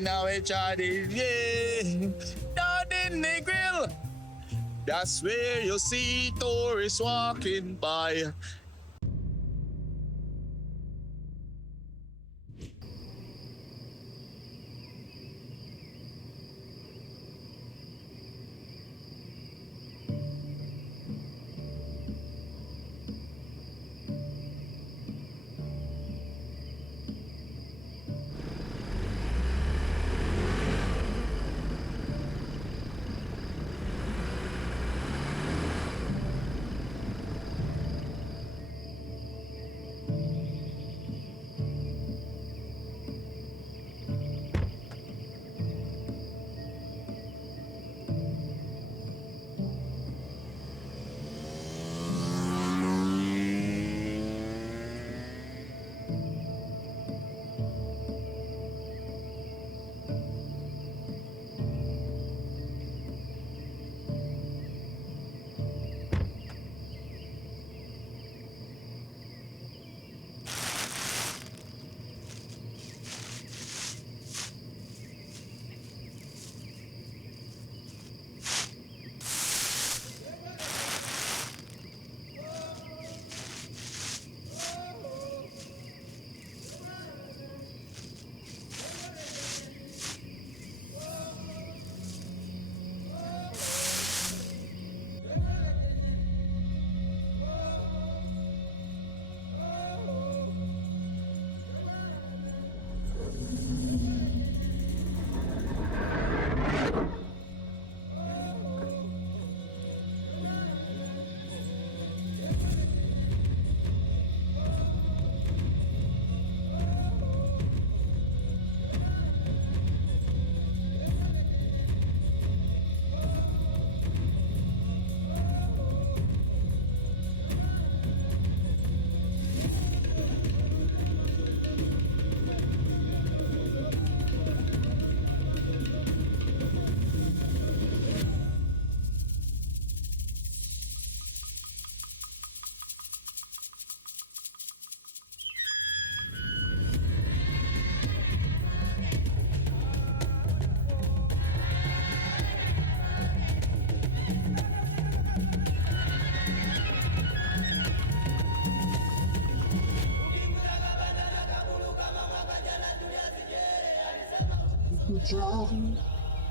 now we chatting, yeah. Down in the grill, that's where you see tourists walking by.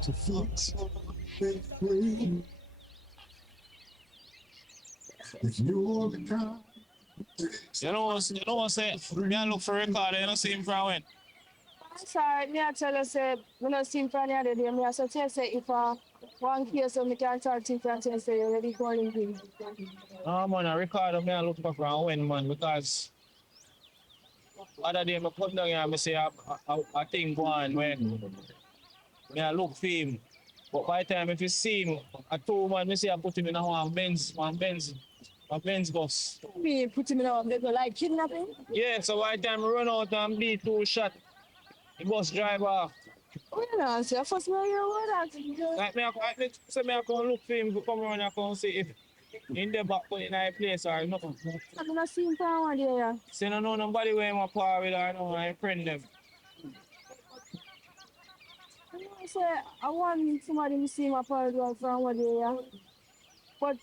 To fix it free. If you're the kind. You don't want to say, me and look for record, you don't see him from when. Sorry, me I tell you say, we not see from the other day. Me I suggest say if one case so me can start think and say you already calling him. No man, I record me and look for from when man, because other day I come down here and I say I think one when me I look for him. But by the time if you see him, I told man, I say I put him in a one Benz bus. Me put him in a they go like kidnapping. Yeah, so by the time I run out and be two shot, the bus drive off. Oh, you know, so first me hear what that. Like me, I come look for him, come around and come see if in the back put in a place or nothing. I don't see him from one day. Yeah. So I don't know nobody where I'm power with or no, I friend them. I say I want somebody to see my part from one day. Yeah. But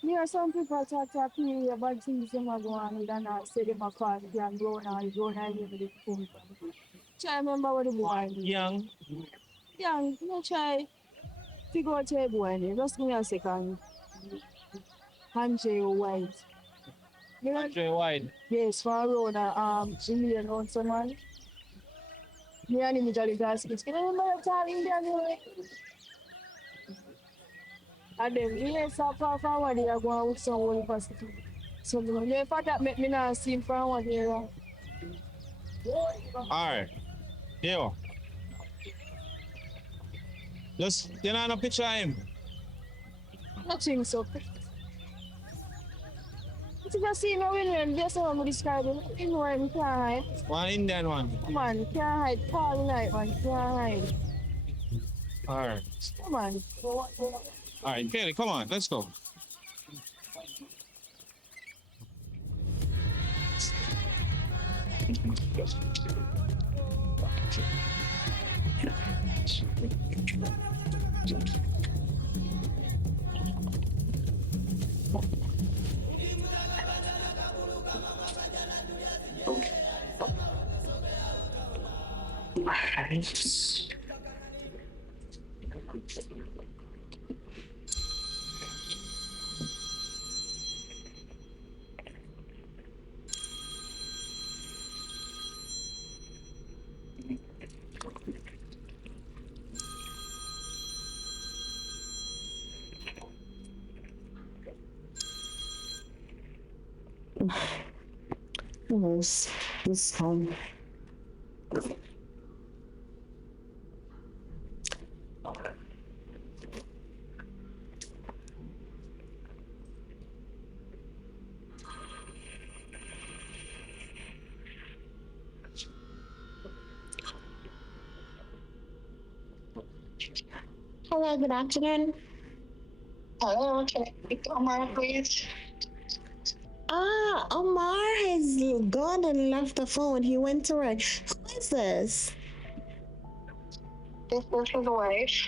here some people talk to me about things they might go on with and say they might call it and go now, live with it. Try remember what the boy Young. young, no try figure out a boy name. Just give me a second. Andre White. You know, Andre Wide. yes, for around Indian or someone. Me and him usually ask kids, can you remember that Indian boy? And then yes, so far from one day I go out with someone positive. So if that make me not see him from one day. Alright. Yeah. Just you know no picture of him. Nothing so. If you see no winner, just how I'm describing. You know him can't hide. One Indian one. Come on, can't hide. Call night man, can't hide. Alright. Come on. Alright, Kelly, come on, let's go. This home. Hello, good afternoon. Hello, can I speak to Omar, please? Omar has gone and left the phone. He went to work. Who is this? This is his wife.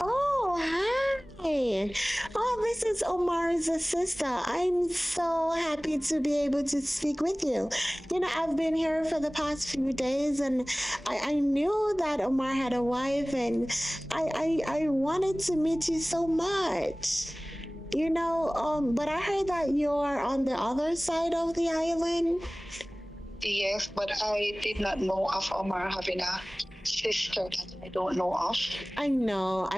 Oh, hi. Oh, this is Omar's sister. I'm so happy to be able to speak with you. You know, I've been here for the past few days and I knew that Omar had a wife and I wanted to meet you so much. But I heard that you're on the other side of the island. Yes, but I did not know of Omar having a sister that I don't know of. I know.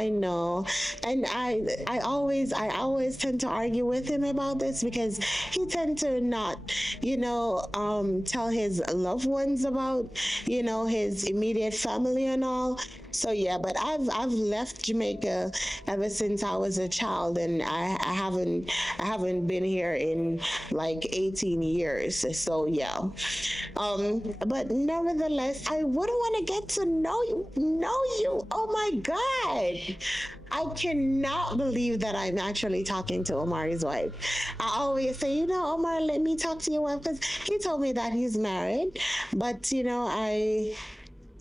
And I always tend to argue with him about this because he tend to not, tell his loved ones about, his immediate family and all. So yeah, but I've left Jamaica ever since I was a child, and I haven't been here in like 18 years. So yeah, but nevertheless, I would want to get to know you. Oh my God. I cannot believe that I'm actually talking to Omar's wife. I always say, Omar, let me talk to your wife because he told me that he's married, but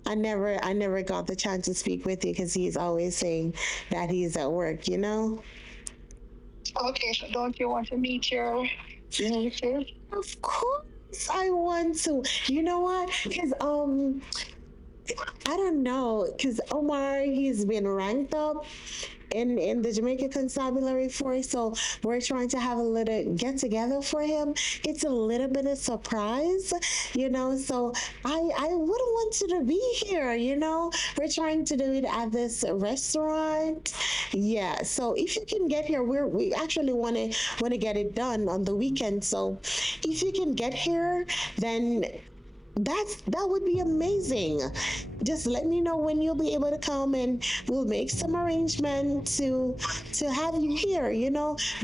I never got the chance to speak with you because he's always saying that he's at work. Okay, so don't you want to meet your nieces? Of course I want to. You know what? Because I don't know, because Omar, he's been ranked up in the Jamaican Constabulary Force, so we're trying to have a little get together for him. It's a little bit of surprise. So I would want you to be here. We're trying to do it at this restaurant. Yeah, so if you can get here, we actually want to get it done on the weekend. So if you can get here, then that would be amazing. Just let me know when you'll be able to come and we'll make some arrangement to have you here.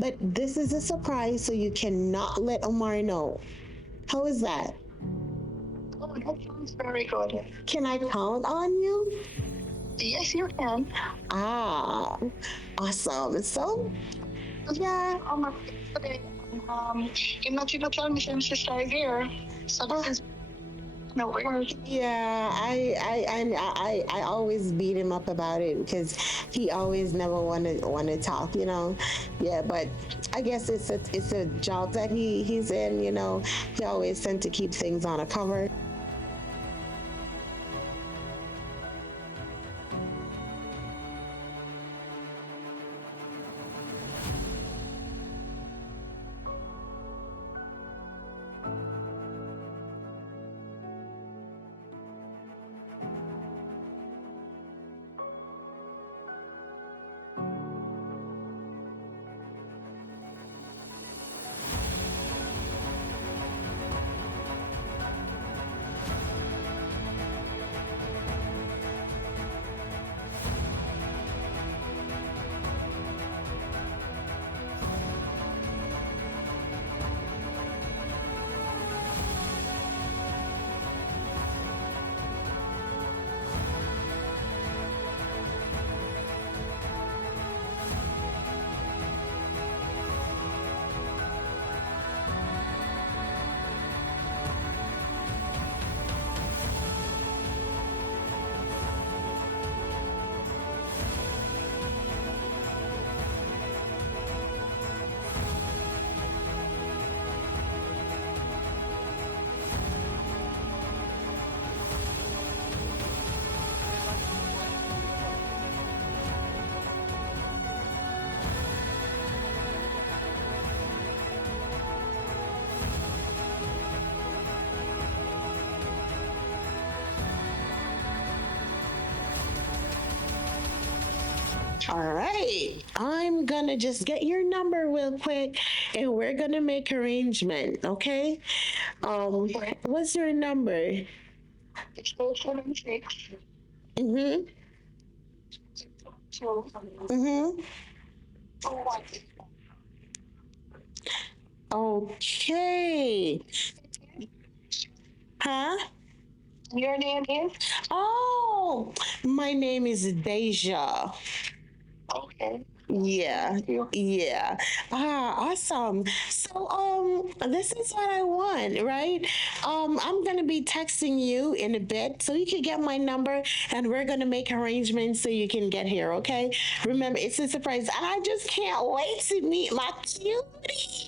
But this is a surprise, so you cannot let Omar know. How is that? Oh, that sounds very good. Can I count on you? Yes, you can. Ah, awesome. So yeah. Omar, today, you know, people tell me since sister is here. So this is no worries. Yeah, I always beat him up about it because he always never want to talk. Yeah, but I guess it's a job that he's in. He always tend to keep things on a cover. All right. I'm gonna just get your number real quick and we're gonna make arrangement, okay? What's your number? It's 476. Mm-hmm. So, Mm-hmm. oh, what? Okay. Huh? Your name is? Oh, my name is Deja. Okay. Yeah, Thank you. yeah. Awesome. So, this is what I want, right? I'm gonna be texting you in a bit so you can get my number and we're gonna make arrangements so you can get here, okay? Remember, it's a surprise and I just can't wait to meet my cuties.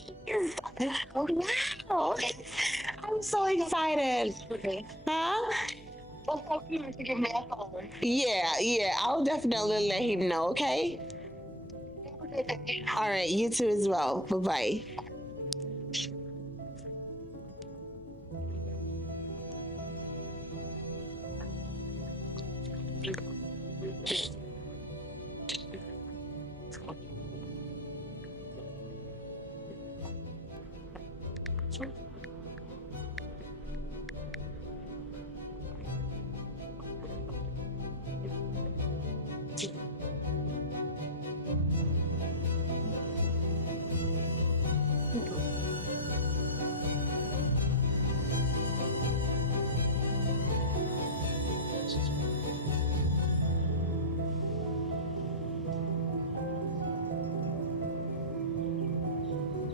Wow. I'm so excited. Okay. Huh? Well, thank you to give me a call. Yeah, I'll definitely let him know, okay? Have a good day. All right, you too as well. Bye bye.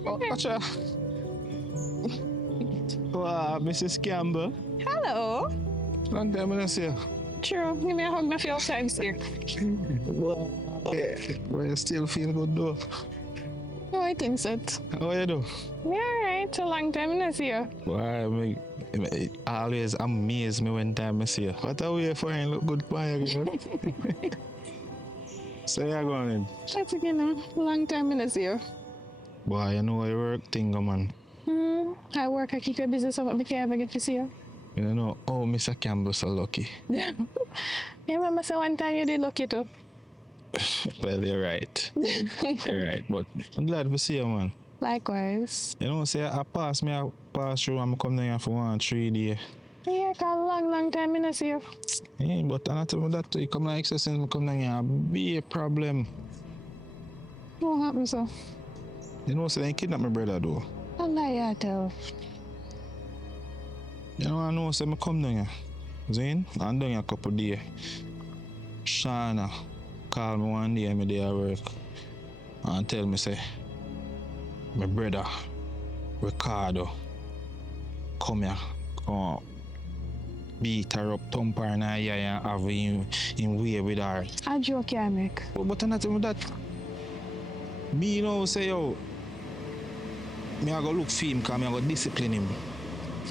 Oh, gotcha. Wow, Mrs. Campbell. Hello. Long time I see you. True. Give me a hug, my few times here. Wow. Yeah. Well, you still feel good though. Oh, I think so. How you do? Yeah, alright. A long time I see you. Why, me always amaze me when time I see you. What are we for? Look good for you, girl. So you're going in. That's again now. Long time I see you. Boy, you know your work thing, man. I work, I keep your business up, I can't ever get to see you. You don't know, oh, Mr. Campbell so lucky. Yeah. You remember say one time you did lucky too? Well, you're right. You're right, but I'm glad to see you, man. Likewise. You know, say I pass through and I come down here for 1 3 days. Yeah, a long time I see you. Yeah, but I tell me that you come like since I come down here, be a problem. What happened so? You know, say they kidnap my brother though. I lie, I tell. You know, I know, say I come down here. Zane, I'm down here a couple days. Shana called me one day and me there at work and tell me, say, my brother, Ricardo, come here, come beat her up, thump her in her ear and have him way with her. A joke I make. But I'm not telling that. Me, you know, say, yo, me I go look for him because me I go discipline him.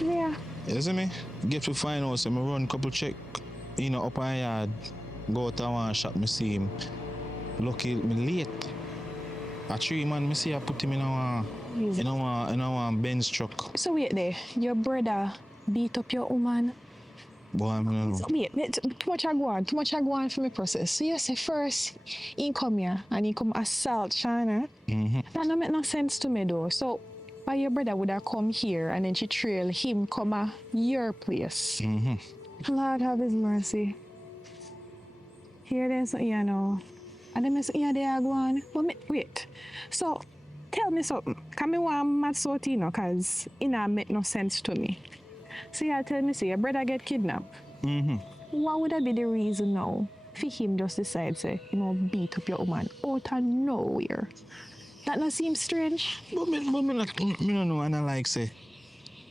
Yeah. You see me? Get to find out, so me run couple check, you know, up on yard, go to one shop, me see him. Lucky, me late. A 3 man, me see I put him in a Benz truck. So wait there, your brother beat up your woman. Boy, I don't know. Wait, too much I go on for me process. So you say first, he come here and he come assault Shana. That don't make no sense to me though. So, why your brother would have come here and then she trail him come at your place? Lord have his mercy. Here there's something you know. And then I say, yeah, they are going. But wait, so tell me something. Can me want mad sort, you know, because it don't make no sense to me. So you tell me, say, your brother get kidnapped. What would that be the reason now for him just decide, say, you know, beat up your woman out of nowhere? That not seem strange? But me don't know, and I like say,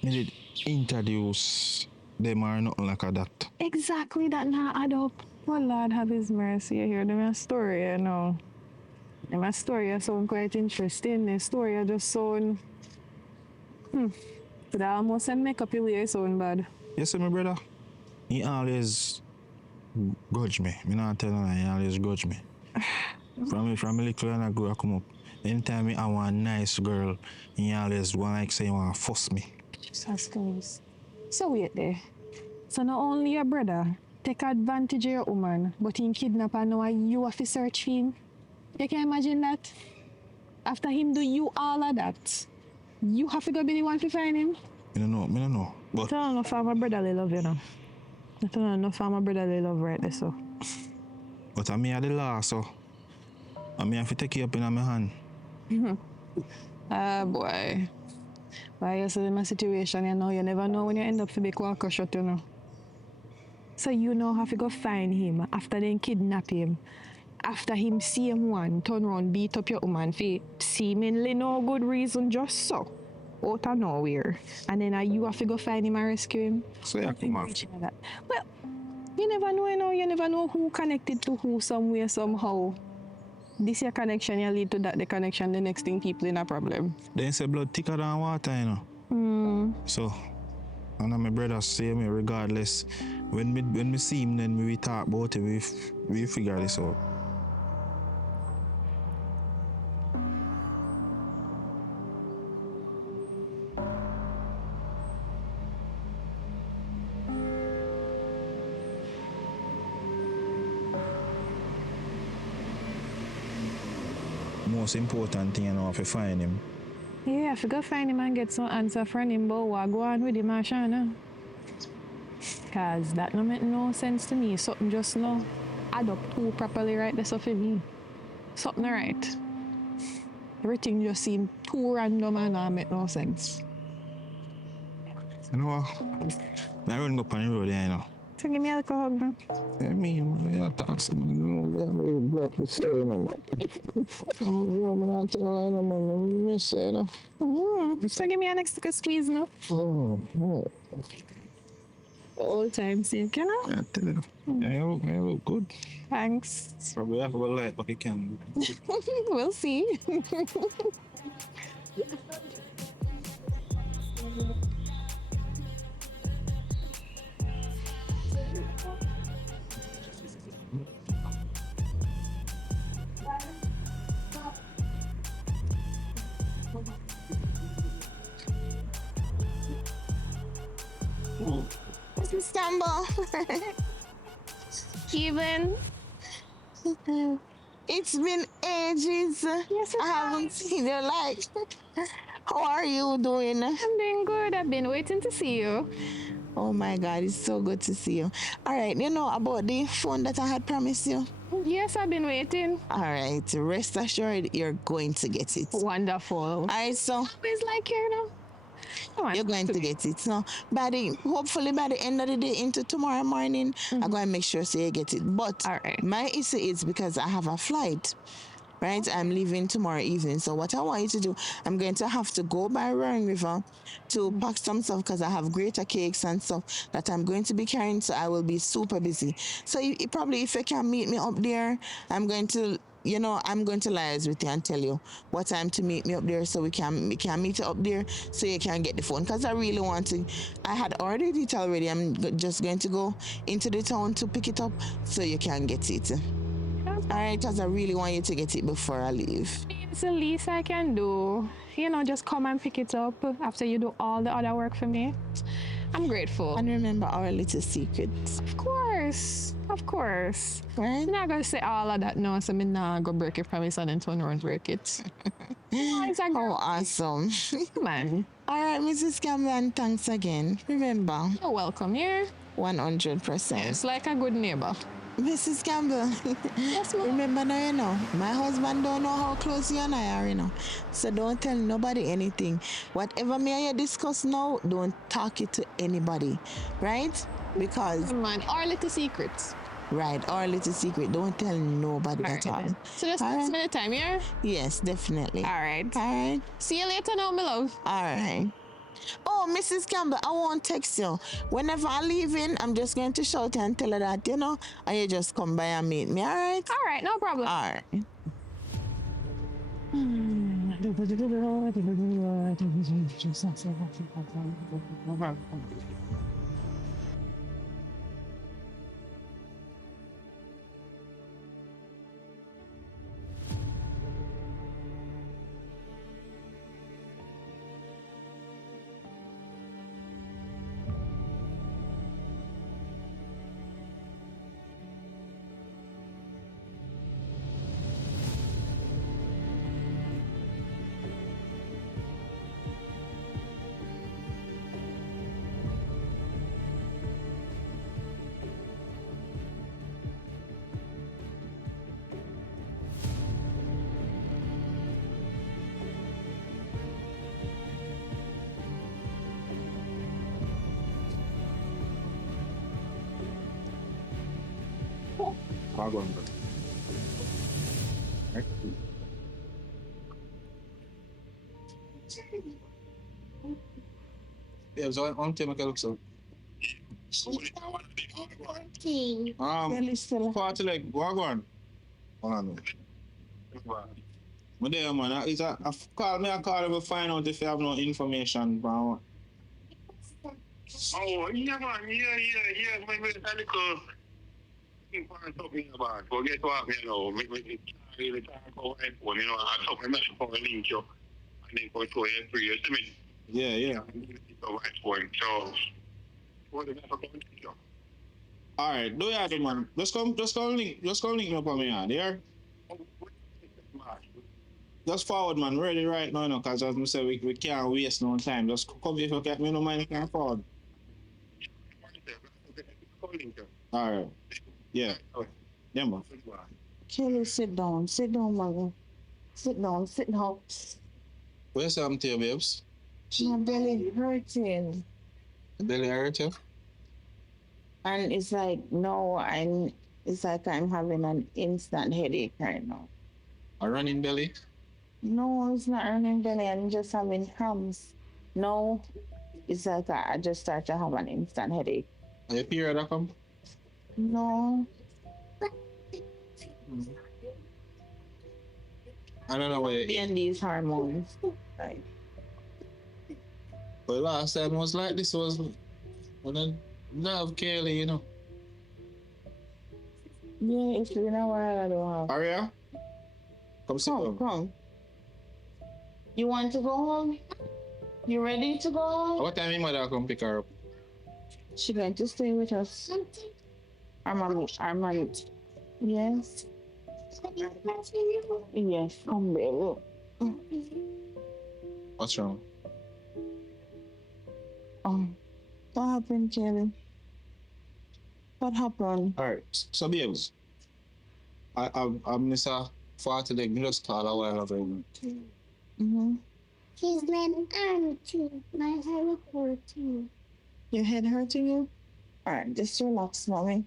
me did introduce them or nothing like that. Exactly, that not add up. Oh, Lord have his mercy. You hear them story, you know. Them story sound quite interesting. The story just sound... But I almost make up your way sound bad. You see me, brother? He always grudge me. Me not tell him, he always grudge me. from a little and I grow up, come up. Anytime I want a nice girl, he always want like say he want to fuss me. Jesus Christ. So wait there. So not only your brother take advantage of your woman, but he kidnap and now you have to search for him? You can imagine that? After him do you all of that, you have to go be the one to find him? I don't know. I But don't know if my brother they love you know. I don't know if my brother they love right there so. I me at the law, so I me have to take you up in my hand. Ah boy. Why you in my situation, you know, you never know when you end up to be walker shot, you know. So you know how to go find him after they kidnap him. After him see him one, turn around, beat up your woman for seemingly no good reason, just so. Out of nowhere. And then you have to go find him and rescue him. So yeah, come on. That. Well, you never know, you know, you never know who connected to who somewhere, somehow. This your connection, you lead to that, the connection, the next thing people in a problem. They say blood thicker than water, you know. So, and my brother say me regardless. When me see him, then we talk about it, we figure this out. Most important thing, you know, if you find him. Yeah, if you go find him and get some answer from him about what go on with him, Ashana. Cause that no make no sense to me. Something just no add up too properly right there so for me. Something right. Everything just seem too random and not make no sense. You know what? I run up on the road there, you know. So give me a little hug now. Yeah, me, I talk to me. I'm black with story, man. I'm not telling you, man. I miss it, you know. So give me a next little squeeze now. Oh. All time sake, you know? I tell you. Yeah, you look good. Thanks. Probably have a light, but you can. We'll see. Mrs. Campbell. Kevin. It's been ages. Yes, it I haven't seen you like. How are you doing? I'm doing good. I've been waiting to see you. Oh my God, it's so good to see you. All right, you know about the phone that I had promised you? Yes, I've been waiting. All right, rest assured you're going to get it. Wonderful. All right, so Always like you know. Come on. you're going to get it. So hopefully by the end of the day into tomorrow morning, I'm going to make sure so you get it. But All right. my issue is because I have a flight. Right, I'm leaving tomorrow evening. So what I want you to do, I'm going to have to go by Roaring River to pack some stuff because I have greater cakes and stuff that I'm going to be carrying. So I will be super busy. So you probably, if you can meet me up there, I'm going to liaise with you and tell you what time to meet me up there so we can meet up there so you can get the phone because I really want to. I had ordered it already. I'm just going to go into the town to pick it up so you can get it. All right, because I really want you to get it before I leave. It's the least I can do. You know, just come and pick it up after you do all the other work for me. I'm grateful. And remember our little secret. Of course. Of course. Right? I'm not going to say all of that now, so I'm not going to break it from my son and turn around break it. It's a Oh, girl. awesome. Man. All right, Mrs. Cameron, thanks again. Remember, You're welcome here. 100%. It's like a good neighbor. Mrs. Campbell, Yes, ma'am. remember now, you know, my husband don't know how close you and I are, you know. So don't tell nobody anything. Whatever me and you discuss now, don't talk it to anybody, right? Because, Man, our little secrets. right, our little secret, don't tell nobody at all. then. So just All next right. minute time, yeah? Yes, definitely. All right. All right. See you later now, my love. All right. Oh, Mrs. Campbell, I won't text you. Whenever I leave in, I'm just going to shout and tell her that, you know, and you just come by and meet me, all right? All right, no problem. All right. Wagwan, bro. Right? Yeah, so I'm taking a look, so. Kelly still. Party like Wagwan. Hold on. But there, man, I call me, I call him to find out if you have no information, bro. Oh, yeah, man. Yeah. Maybe it's a little thing for talking about. But guess what, you know, me can't really talk about it. Well, you know, I talk about it for a link, you. And then go to it for you. Yeah. So, so, what is that for going to? Alright, do you man? Just come link me up on me, yeah, there? Just forward, man. Ready right now, you know, because as I said, we can't waste no time. Just come if you get me, no mind, you can forward. Alright. Yeah. Yeah, man. Kelly, sit down, mother. Sit down. Where's something to you, babes? My belly hurting. Belly hurt you? And it's like, it's like I'm having an instant headache right now. A running belly? No, it's not running belly. I'm just having cramps. No, it's like I just start to have an instant headache. Are your period come? No. I don't know where you And these hormones. Right. But last time was like this was when I love Kaylee, you know. Yeah, it's been a while I don't have. Aria? Come sit down. Come. You want to go home? You ready to go home? What time your mother come pick her up? She going to stay with us. Our mommy. Yes. Yes, come baby. What's wrong? What happened, Kelly? What happened? Alright, so babes. I'm Mr. Farty leg, me just call a while ago. He's my auntie. My head hurting. Your head hurting you? Alright, just relax, mommy.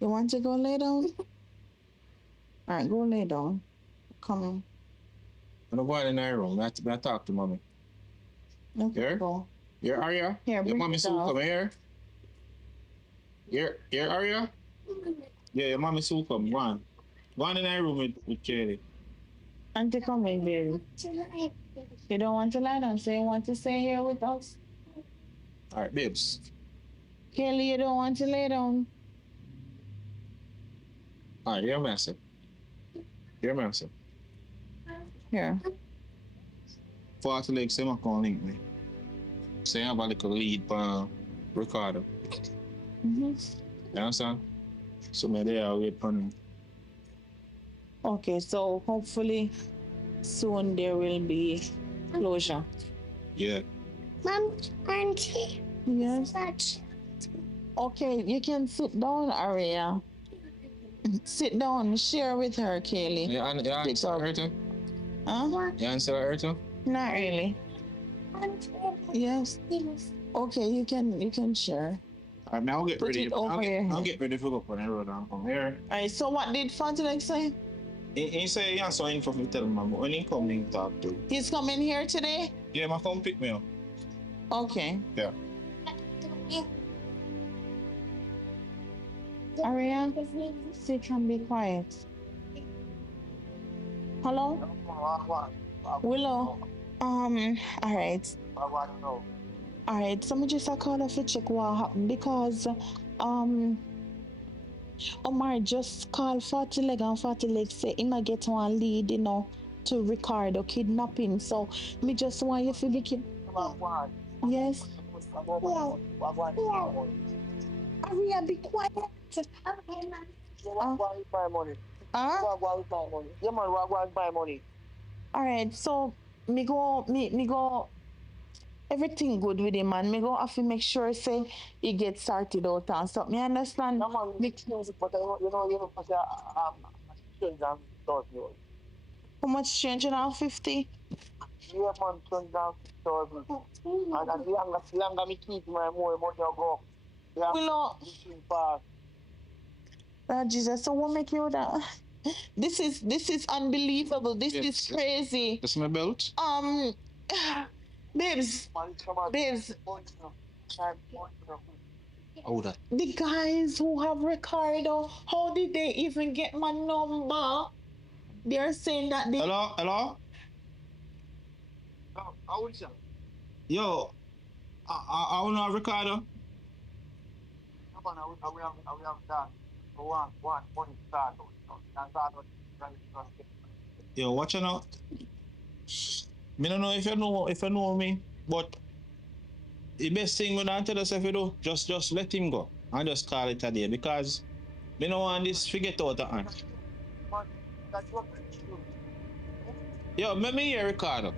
You want to go lay down? Alright, go lay down. Come on. I'm going in the room. I talk to mommy. Okay, Here? go. Here, Aria? Here, Your bring mommy it soup down. come here. Here, Aria? Yeah, your mommy soup come. Go on. Go on in the room with Kaylee. Auntie, come in, baby. You don't want to lie down, so you want to stay here with us? Alright, babes. Kelly, you don't want to lay down? Alright, you're massive. Here. Farty leg, say my call link me. Say I have a little lead for Ricardo. You understand? So maybe I'll wait for him. Okay, so hopefully soon there will be closure. Yeah. Mom, auntie. Yes. That. Okay, you can sit down, Aria. Sit down, share with her, Kaylee. You answer her too? Huh? You answer her too? Not really. Auntie. Yes. Yes. Okay, you can share. Alright, I'll get Put ready. it over your I'll head. get ready for go on the road and come here. Alright, so what did Fantilek say? He say he has some info to tell him, but when he come, he talk to. He's coming here today? Yeah, my come pick me up. Okay. Yeah. Aria, sit and be quiet. Hello? Willow? Alright. Alright, so me just call off to check what happened because Omar just called Farty and Farty say he might get one lead, you know, to Ricardo kidnapping. So me just want you to be Yes. Aria, be quiet. Alright, so me go everything good with him, man. Me go have to make sure say he get started out and stuff. Me understand. How much change now? 50? Yeah, man, turn down 6,000. And as longer me keep my more money I go. Yeah, Willow. listen fast. Oh, Jesus, so what make you that? This is unbelievable. This is crazy. That's my belt. Babes, babes, Oh, that. the guys who have Ricardo, how did they even get my number? They're saying that they. Hello, hello. Yo, I want to Ricardo. Yo, watch out. Me don't know if you know me, but the best thing when I tell us if you do, just let him go and just call it a day because me don't want this forget out of hand. Yo, let me hear Ricardo.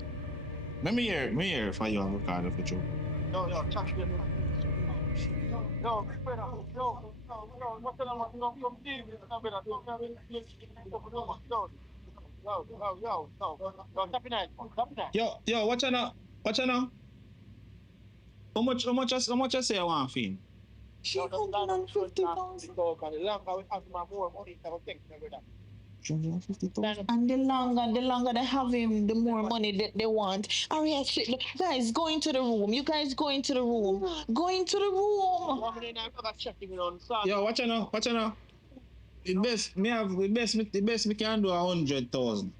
Let me hear if I hear Ricardo for you. Yo, touch me. Yo, what's the number? Yo, watch out now. Watch out now. How much I say I want for him? 350,000. 350,000. And the longer they have him, the more money that they want. Aria, guys, go into the room. You guys go into the room. Go into the room. Yo, watch out now. Watch out now. The best me can do 100,000.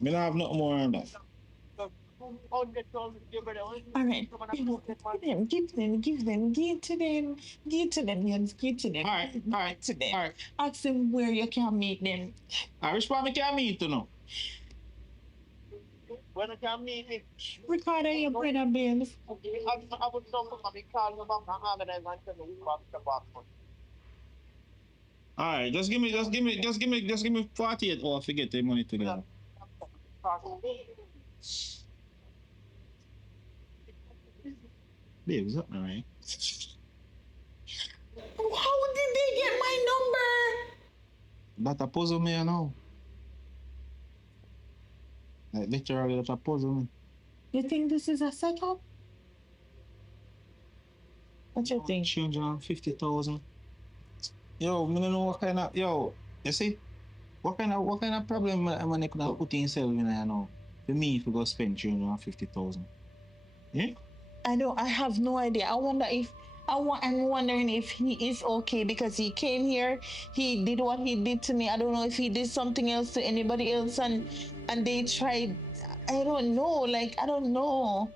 Me not have nothing more than that. All right. Give to them. All right. Ask them where you can meet them. I respond me can meet you know. When I can meet me, Ricardo, your brother, babes. I would know from my call you back and organize and tell you about the passport. All right, just give me 48 hours to get the money together. Babe, is that right? How did they get my number? That a puzzle me, you know. Like literally, that's a puzzle me. You think this is a setup? What you think? 350,000. Yo, me don't know what kind of you see? What kind of problem I could have put in himself in you know? For me if we go spend 350,000. Yeah? I have no idea. I'm wondering if he is okay because he came here, he did what he did to me. I don't know if he did something else to anybody else and they tried. I don't know. I don't know.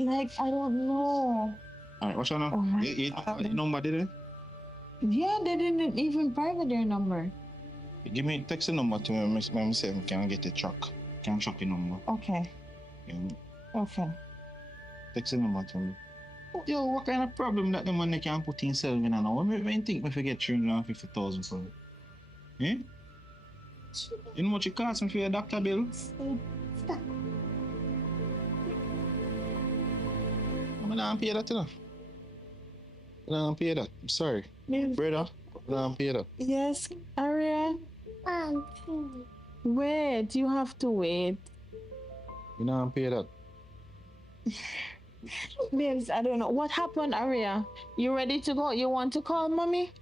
I don't know. Alright, what's your number? Oh You number did it? Yeah, they didn't even private their number. Give me text the number to me, I say I can get the truck. Can track the number. Okay. Yeah. Okay. Text the number to me. Yo, what kind of problem that the money can put himself in now? What do you think if I get 350,000 for it? Eh? You know how much it costs me for your doctor bill? Stop. I'm not pay that enough. I don't pay that. I'm sorry. Yes. Brother, I don't pay that. Yes, Aria. Wait, you have to wait. You don't pay that. Babes, I don't know. What happened, Aria? You ready to go? You want to call mommy?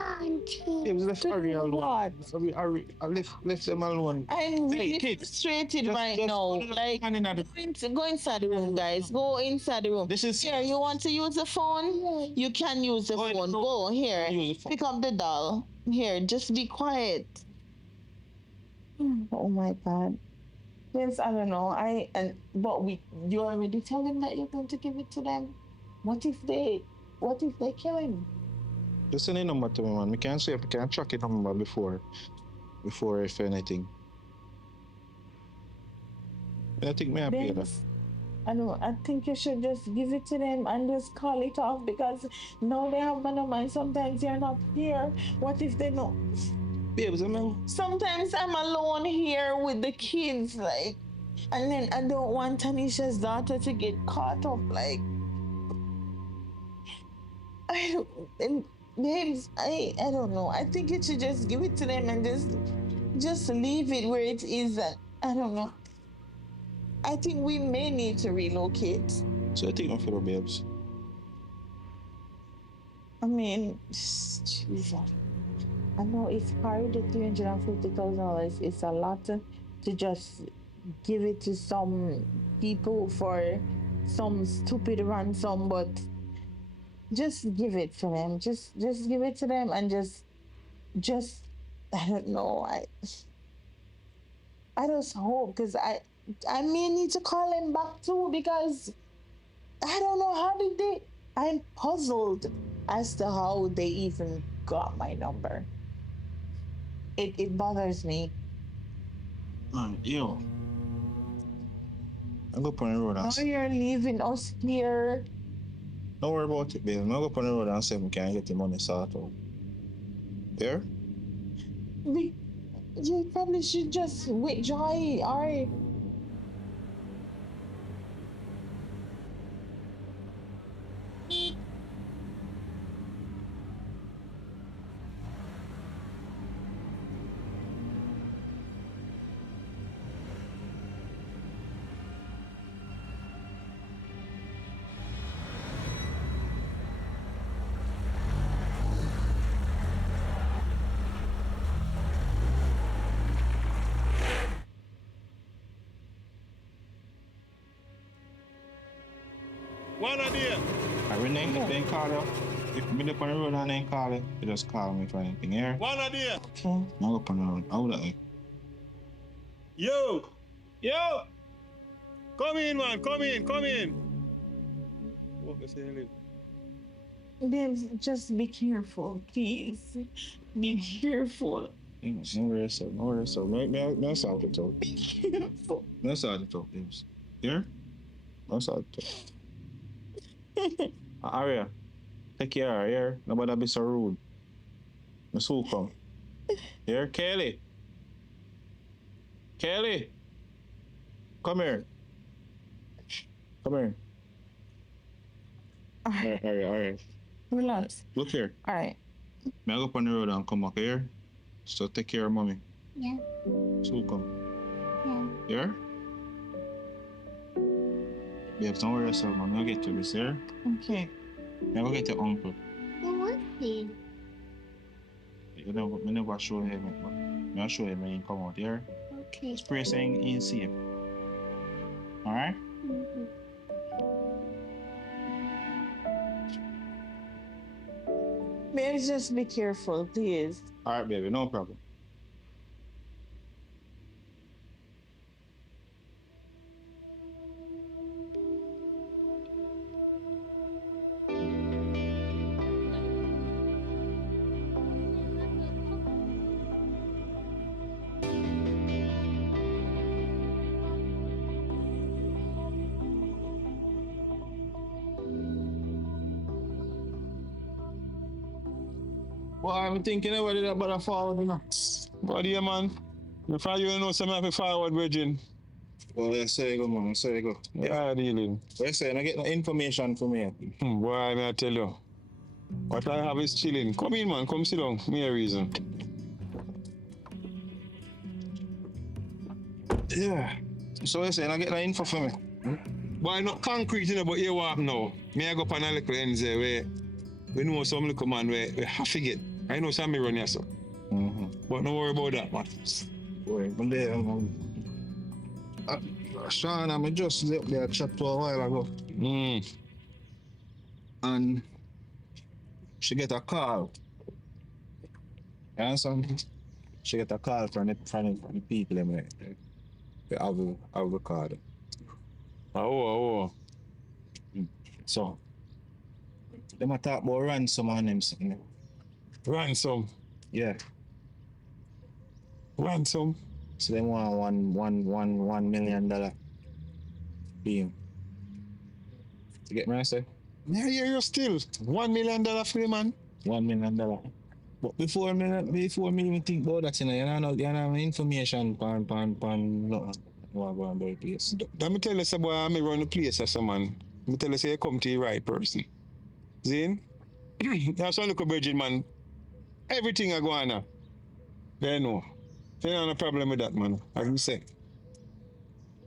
Yeah, let's hurry alone. I left them alone. I'm really frustrated right now. Go inside the room, guys. Go inside the room. This is here. You want to use the phone? You can use the phone. Go here. Pick up the doll. Here, just be quiet. Oh my God. Yes, I don't know. You already tell them that you're going to give it to them. What if they kill him? Just send a number to me, man. We can't track a number before if anything. I think me happy that. I know. I think you should just give it to them and just call it off because now they have my number and sometimes you're not here. What if they know? Babes, I mean. Sometimes I'm alone here with the kids, and then I don't want Tanisha's daughter to get caught up, Babes, I don't know. I think you should just give it to them and just leave it where it is. I don't know. I think we may need to relocate. So I think I'm for the babes. I mean, Jesus. I know it's hard, the $350,000. It's a lot to just give it to some people for some stupid ransom, but just give it to them. Just give it to them and just I don't know. I just hope because I may need to call him back too because I don't know how did they. I'm puzzled as to how they even got my number. It bothers me. Yo. I go up on the road and Now you're leaving us here. don't worry about it, babe. I go up on the road and see if I can get the money sorted out. There? You probably should just withdraw it. All right. One idea. I rename it, then call you. If I'm up on the road and then call you, you just call me for anything here. One idea. Okay. I'm up on the road. How would I? Yo! Yo! Come in, man. Come in. What is it? Babes, just be careful, please. Be careful. No worries, sir. No sort it out. Be careful. No sort it out, babes. Here? No sort it out. Aria, take care, here. Nobody be so rude. Miss who come? Here, Kelly. Kelly. Come here. Come here. All right. All right. Relax. Look here. All right. May I go up on the road and come back here? So take care of mommy. Yeah. So come. Yeah. Here? Babes, don't worry yourself, man. I'll get you this here. Okay. I'll go get your uncle. Who was he? You know, I never show him, but I'll show him when he come out here. Okay. Spray saying he's safe. Alright? Mm-hmm. Babes, just be careful, please. Alright, baby, no problem. Well, I'm thinking about it about a forward, you know. But yeah, man. If I you know something have forward, Virgin. Well, let's say go, man. Let's say go. Yeah, dealing. Let's say I get no information from here. Boy, I tell you. What I have is chilling. Come in, man. Come sit down. Me a reason. Yeah. So let's say I get no info from me. Boy, not concrete, you know, but you walk now. Me I go up on a little ends there where we know some little man where we have to get. I know some me run here, so. But don't worry about that, man. Boy, from there, Sean, I just left there chat to a while ago. And she get a call. You understand? She get a call from the people they have the card. Oh. So, they might talk about ransom on them. Ransom? Yeah. Ransom? So they want $1 million being. You get me, I say? Yeah, you're still $1 million for the man. $1 million. But before me even think about that, you know information pan nothing. What go on the place. Let me tell you, say boy, I may run the place as a man. Let me tell you, say you come to the right person. Zin? That's one look at Virgin, man. Everything I go on now. They know. They don't have a problem with that, man. As you say.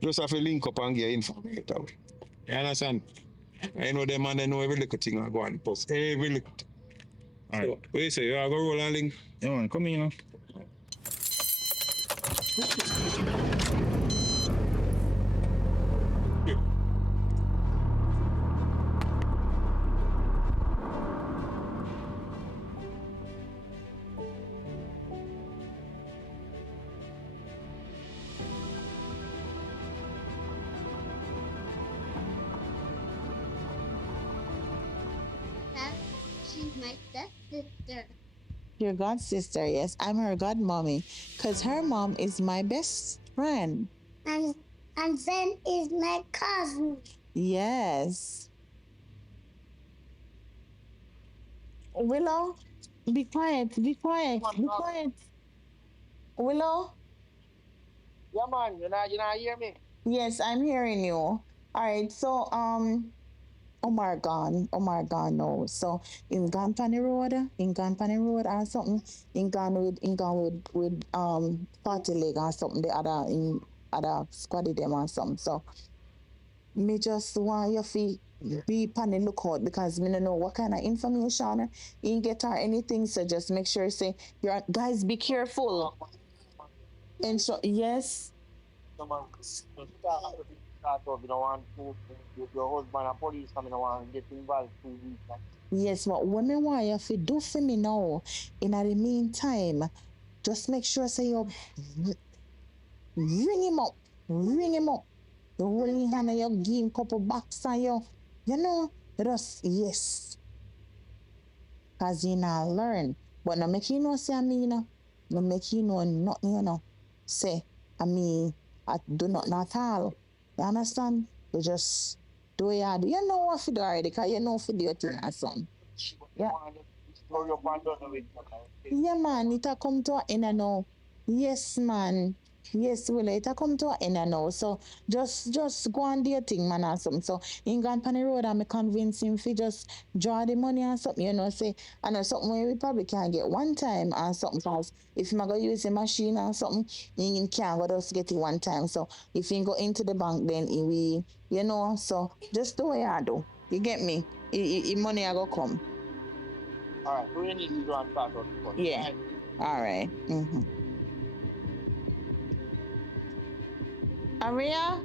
Just have to link up and get information out. You understand? I know them, man, they know every little thing I go on post. Every little thing. All right. What do you say? You are going to roll and link? Yeah, man, come in, you know. She's my stepsister. Your god sister, yes. I'm her godmommy. Because her mom is my best friend. And and then is my cousin. Yes. Willow, be quiet, be quiet, be quiet. Willow? Yeah, man, you not hear me? Yes, I'm hearing you. All right, so Omar gone now. So in gone pan the road, or something, in gone with party leg or something, the other in other squaddy them or something. So me just want you to be pan the lookout because me don't know what kind of information you get or anything. So just make sure say your guys be careful. And so yes. No, man. Start off, you don't want to, your husband and police coming, don't want to get involved too deep. Yes, but what me want you to do for me now, in the meantime, just make sure say you ring him up, ring him up. The holding hand and you give him couple bucks and you know, just yes. Cause you not learn. But no make you know say I mean, no make you know nothing, you know. Say, I mean, I do nothing at all. You understand? You just do what you do. You know what to do already, cause you know for do your thing or something. Yeah. Yeah, man, it a come to an end now. Yes, man. Yes, well, it a come to an end now. So just go and do your thing, man, or something. So in gone on the road and me convince him to just draw the money or something, you know, say, I know something where we probably can't get one time or something, cause if I go use a machine or something, he can't go just get it one time. So if he go into the bank, then he will, you know, so just do what you do. You get me? Money I go come. All right, so you need to go and start out. Yeah. All right. Mm-hmm. Aria?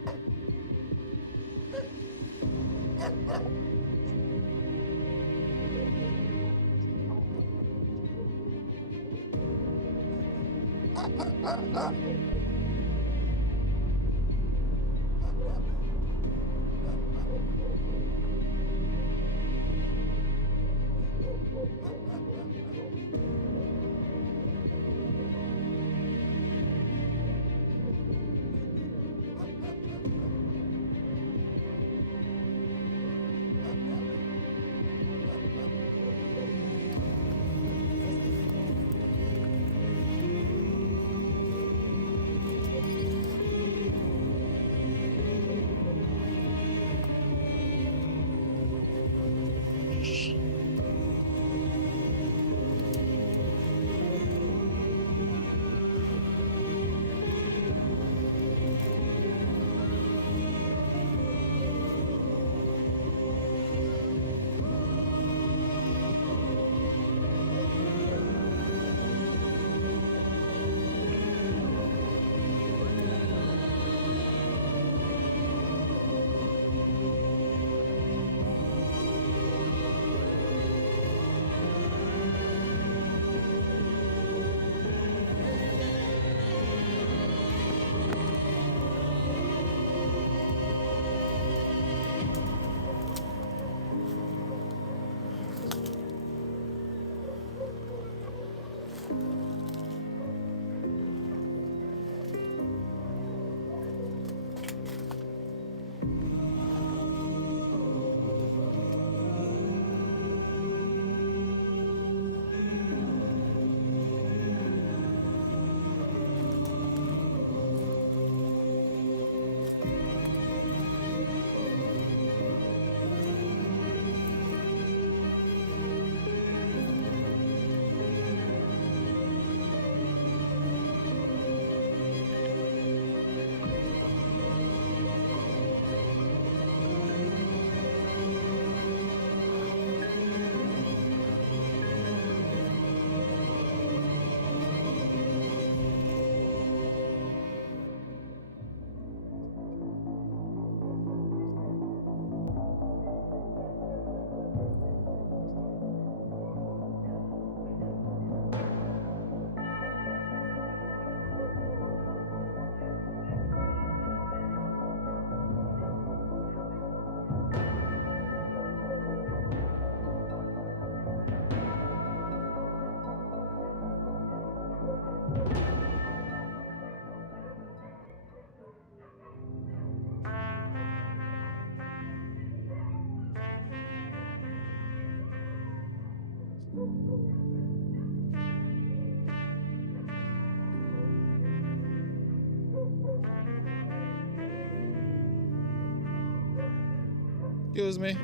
Excuse me.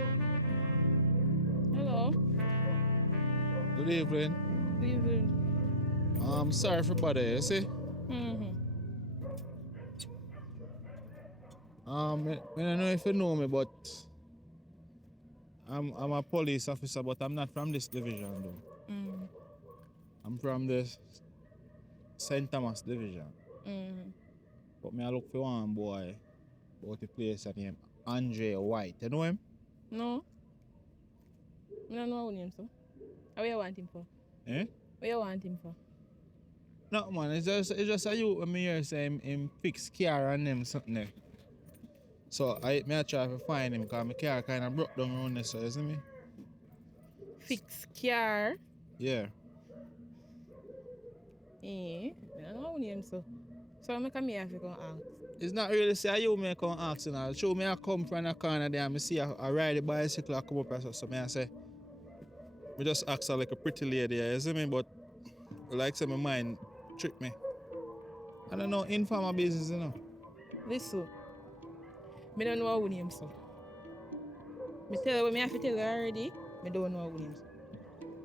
Hello. Good evening. Good evening. I'm sorry for bother you, see? Mm-hmm. I don't know if you know me, but I'm a police officer, but I'm not from this division though. Mm-hmm. I'm from the St. Thomas division. Mm-hmm. But me I look for one boy about the place named Andre White. You know him? No. I don't know what name, so. What you want him for? Eh? What you want him for? No man, it's just a youth when me hear say him fix car and them something there. So I try to find him because my car kinda broke down around there, so you see me? Fix car. Yeah. I don't know what name, so. So I come here if you go ask. It's not really say you may come ask you now. Show me I come from the corner there and I see a ride the bicycle come up and so me I say me just ask her like a pretty lady, you see me? But like say my mind trick me. I don't know, informal business, you know. Listen. I don't know what name, so. I tell you what I have to tell you already. I don't know what name, so.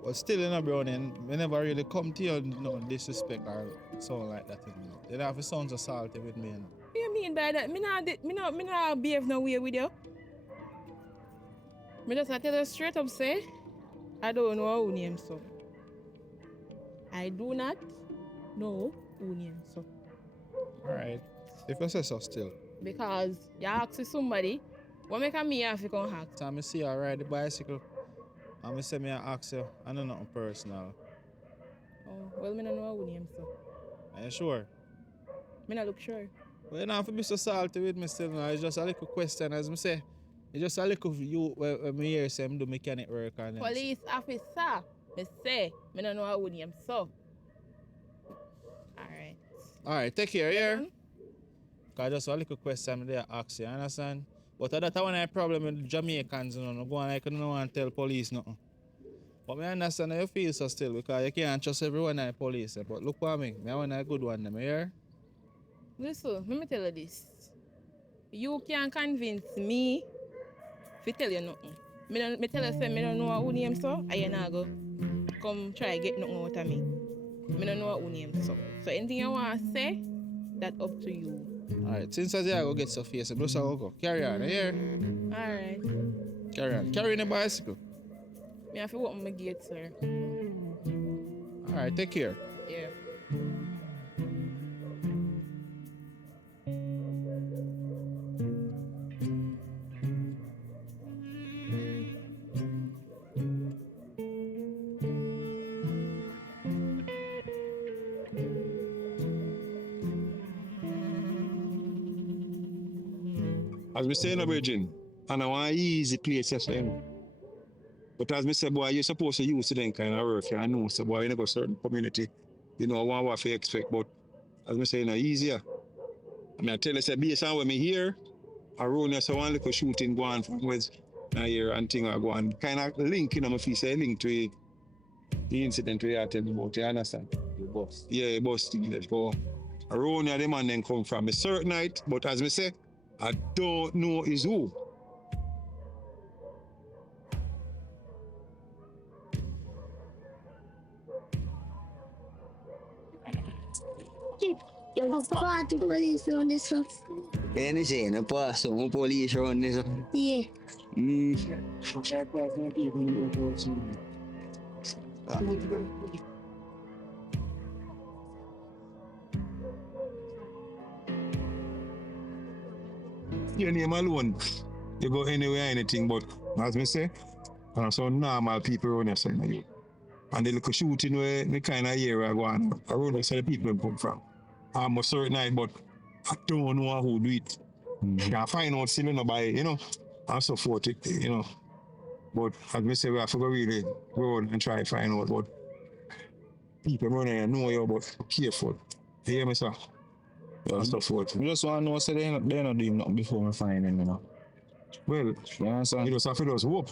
But still in a browning, we never really come to you no disrespect or sound like that. You know. You don't have to sound so salty with me, you know. What you mean by that? Me not behave no way with you. Me just tell you straight up say, I don't know who name so. I do not know who name so. Alright. If you say so still. Because you ask somebody, what make me have to come ask? So I see you ride the bicycle. And I say me ask you, I know nothing personal. Oh, well, me don't know who name so. Are you sure? Me not look sure. Well, you don't have to be so salty with me still. It's just a little question, as I say. It's just a little you when me hear say do mechanic work and Police officer, me say, me don't know who name so. Alright, take care, yeah? Because just a little question there ask you, understand? But that's one of the problem with the Jamaicans, you know, no go on like you don't want to tell police nothing. But I understand how you feel so still because you can't trust everyone at the police. But look for me, I want a good one, them, you hear? Listen, let me tell you this. You can't convince me to tell you nothing. Me tell you say me don't know who name so, and you not go come try get nothing out of me. Me don't know who name so. So anything you want to say, that up to you. Alright, since I go get some face, just go. Carry on, you hear? Alright. Carry on. Carry in a bicycle. Me have to open my gate, sir. Alright, take care. Yeah. As we say in a virgin, and I want an easy place to say. But as me say, boy, you're supposed to use them kind of work. I know, so boy, you never certain community, you know, what you expect. But as me say, it's easier. I mean, I tell you, say, based on what me hear, around here, so one little shooting go on from where I hear and thing are going. Kind of link, you know, my face, say link to the incident we are telling about, you understand? The bus. Yeah, the bus thing, let's go. Around here, the man then come from a certain night, but as me say, I don't know is who. Eu vou falar de police on this one. Anything, a person, a police on this one. Yeah. Your name alone, you go anywhere, anything, but as me say, some normal people around here saying you. And the little shooting where me kind of hear I go on around where the people come from. I'm a certain night, but I don't know who do it. Can't find out still nobody, you know, and so forth, you know. But as me say, we have to go really go and try to find out what people around here know you, but careful. You hear me, sir? And so forth. I just want to know, so they're not doing nothing before I find them, you know. Well, you just have to just hope.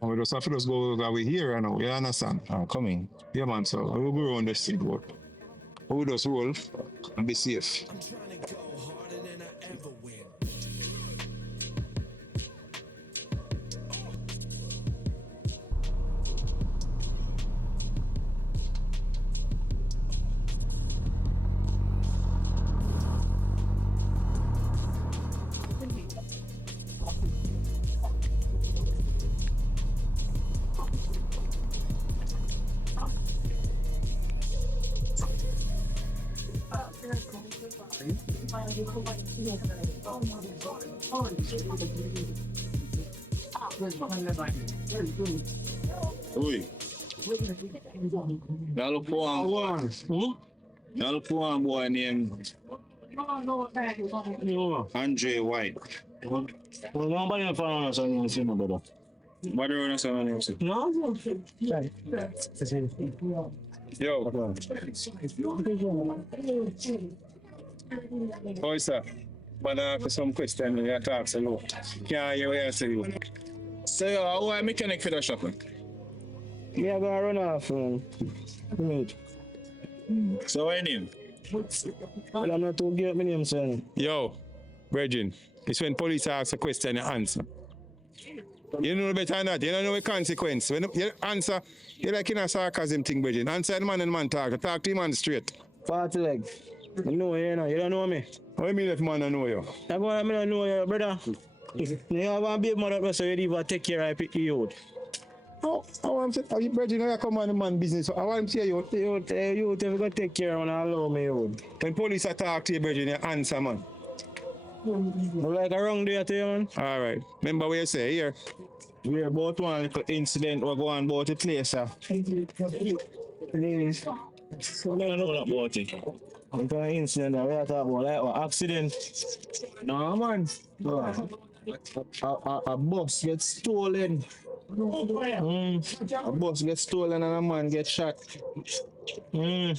And we just have to just go over here, you know, you understand? I'm coming. Yeah, man, so we'll go around the street, but we'll just roll and be safe. Oi. I look for one. I look for one boy named Andre White. Well, nobody found us on the brother. What do you want to say on him? No, Yo. Oh, sir. But for some question, you talk so low. Can't hear what I say. So, how are mechanic for the shop? me are gonna run off. So, what name? Well, I'm not too good at my name, son. Yo, Virgin, it's when police ask a question, you answer. You know better than that. You don't know the consequence. When you answer, you're like in a sarcasm thing, Virgin. Answer the man and man talk. Talk to him man straight. 40 leg. I know you know. You don't know me. What do you mean if man don't know you? I don't know you, brother. You have a big mother, so you even take care of you out. How I'm saying, you Virgin, you come on the man business. I want him to say you. You if you go take care of and allow me out. When police attack to you, Virgin, you answer, man. Like a wrong day to you, man. All right. Remember what you say here. We're about one little incident we're going about the place, sir. Please. I don't know about it. It's an incident that we're talking about, like an accident. No, man. A bus gets stolen. A bus gets stolen and a man gets shot. I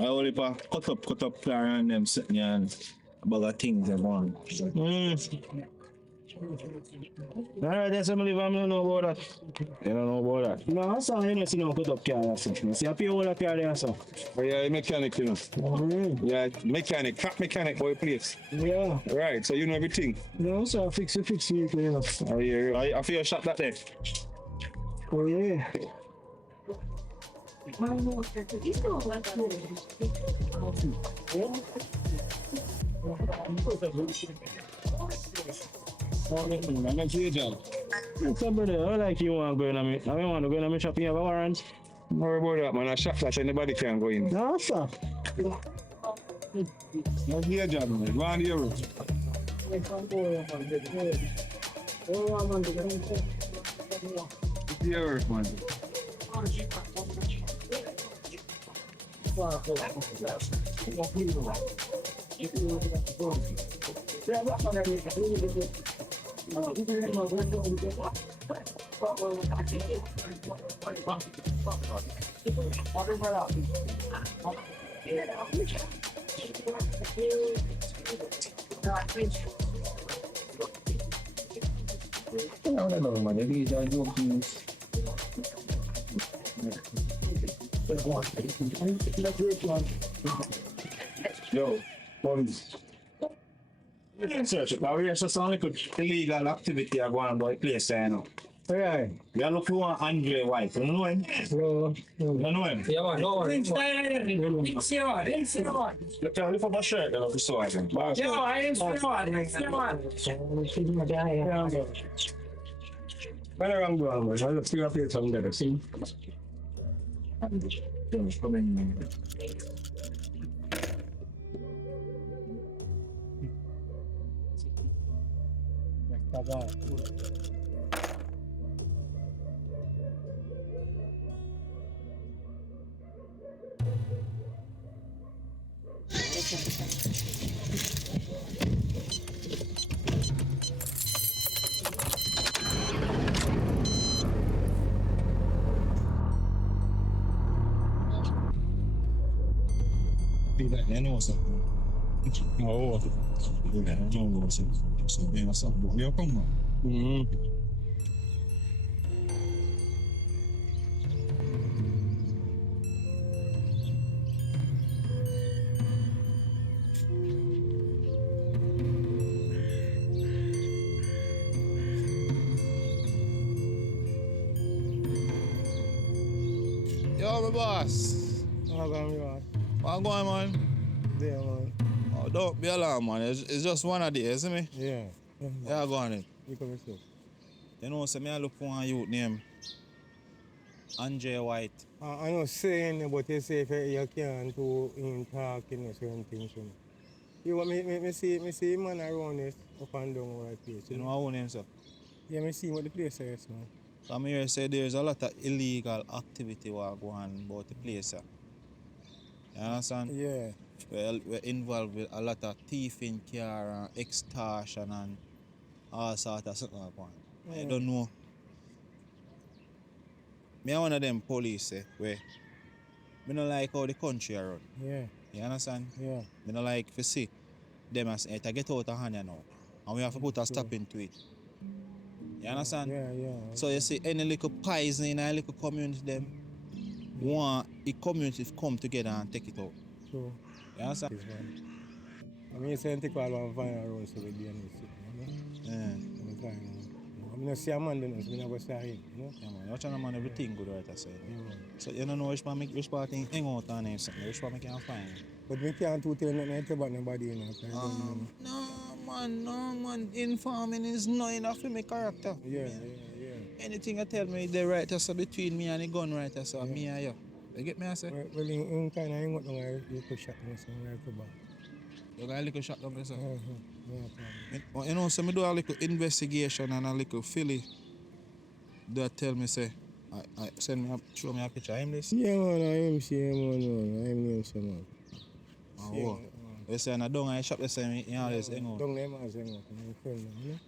only cut up car and them sitting here and a bag of things and one. Alright, that's somebody I don't know about that. You don't know about that? No, I saw him see no cut up car or something. See a pay all the car there, sir. Oh, yeah, mechanic, you know. Yeah, mechanic, cat mechanic for your place. Yeah. Right, so you know everything. No, sir, fix it, you know. Oh, yeah, I feel shot that day. Oh, yeah. Somebody, I like you want to go in a minute. I don't want to go in a minute shopping. You have a warrant? Don't worry about that, man. I shot that anybody can go in. No, sir. What's your job, man? Go on the road. It's your work, man. I don't know, man. These are jokes. Yo, police. Search it. We are just only could illegal activity going on by place, you know. Yeah. We are looking for Andre White. You know him? No. You know him? Yeah, man. No one. Look at for my shirt, you know, so I think. Yeah, I am Where I'm going, man. I'll see up here someday. See? I know something. Oh, yeah, I don't know something. So, yeah, something. Yeah, come on. Yo, my boss. How come you are? What going, man? There, man. Oh, don't be alarmed, man. It's just one of these, see me? Yeah. Yeah, go on it. You come yourself. You know, so me I look for one youth name Andre White. I know saying, but you say if you can't do in talking or certain things. You want me see man around this up and down all the place. You know how name, sir? Yeah, me see what the place is, man. Come here, say there's a lot of illegal activity going on about the place, sir. You understand? Yeah. We're involved with a lot of thieving car and extortion and all sort of something like that. I don't know. Me one of them police where me don't like how the country are run. Yeah. You understand? Yeah. Me don't like to see them as it get out of hand now. And we have to put a stop into it. You understand? Yeah. So you see any little poison in a little community them want the community to come together and take it out. True. You understand? I mean, say take all one van around so we do any shit, you know? Yeah. I'm not see a man then, so I'm not going to say him, you know? Yeah, man. You're trying to man everything good right I say. Yeah, man. So you don't know which part thing hang out on him something, which part I can find. But we can't do tell nothing about nobody, you know? No man, informing is not enough for my character. Yeah. Anything I tell me the right so between me and the gun right so me and you. You get me I say? Well in kind of hang out on a little shot me so I go back. You got a little shot on me sir? Yeah. You know, so me do a little investigation and a little filly that tell me say I send me show me a picture of him this? Yeah man, I am see him man, I am name so man. Oh, you say na down I shop the same you always hang out. Down them as hang out, my friend, you know?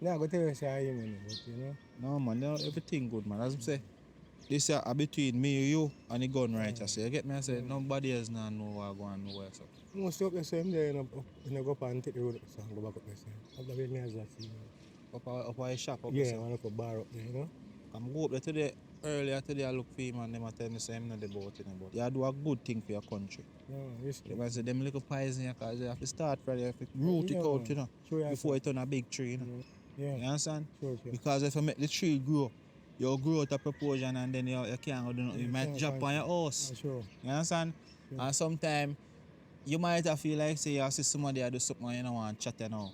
Nah, go tell you say I am, but you know? No man, everything good man. As I say, this is between me, you and the gun right I say. You get me I say nobody else now know what go on nowhere so. Most of the same there and go up and take the road so go back up there. Up the way me as I see. Up a shop up yeah, there. I look a bar up there, you know? I'm go up there today, earlier today I look for him and them tell me say I'm not the boat anymore. You do a good thing for your country. Yeah, respect. Because them little poison because you have to start from there, you have to root it out, you know, before it turn a big tree, you know. Yeah. You understand? Sure. Because if you make the tree grow, you grow out a proportion and then you can't go do nothing. You might drop on your house. Sure. You understand? Sure. And sometimes you might have feel like say you see somebody do something and you don't want to chat you now.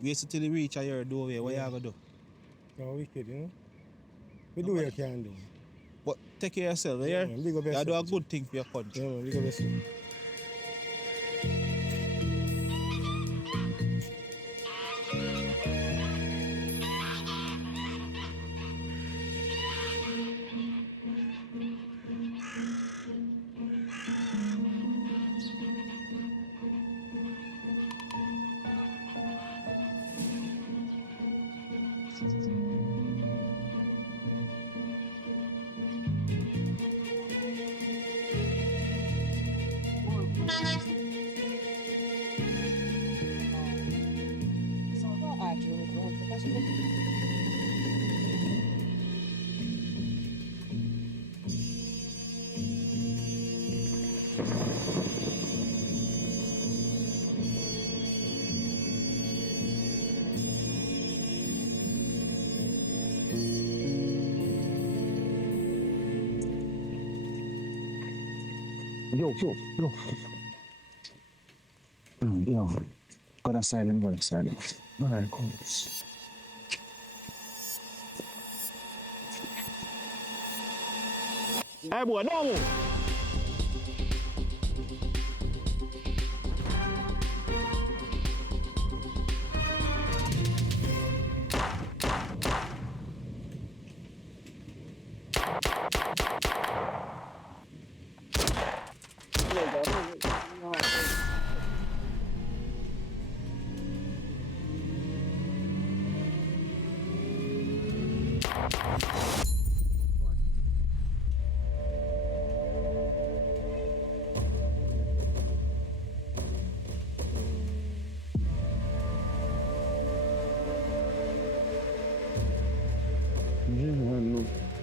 Wait till you reach your doorway, what you going to do? No, wicked, you know? We do what you can do. But take care of yourself, yeah? You do a good thing for your country. Yeah, man, big up yourself. Yo. Yo. Go outside. All right, cool. Hey, boy, no move.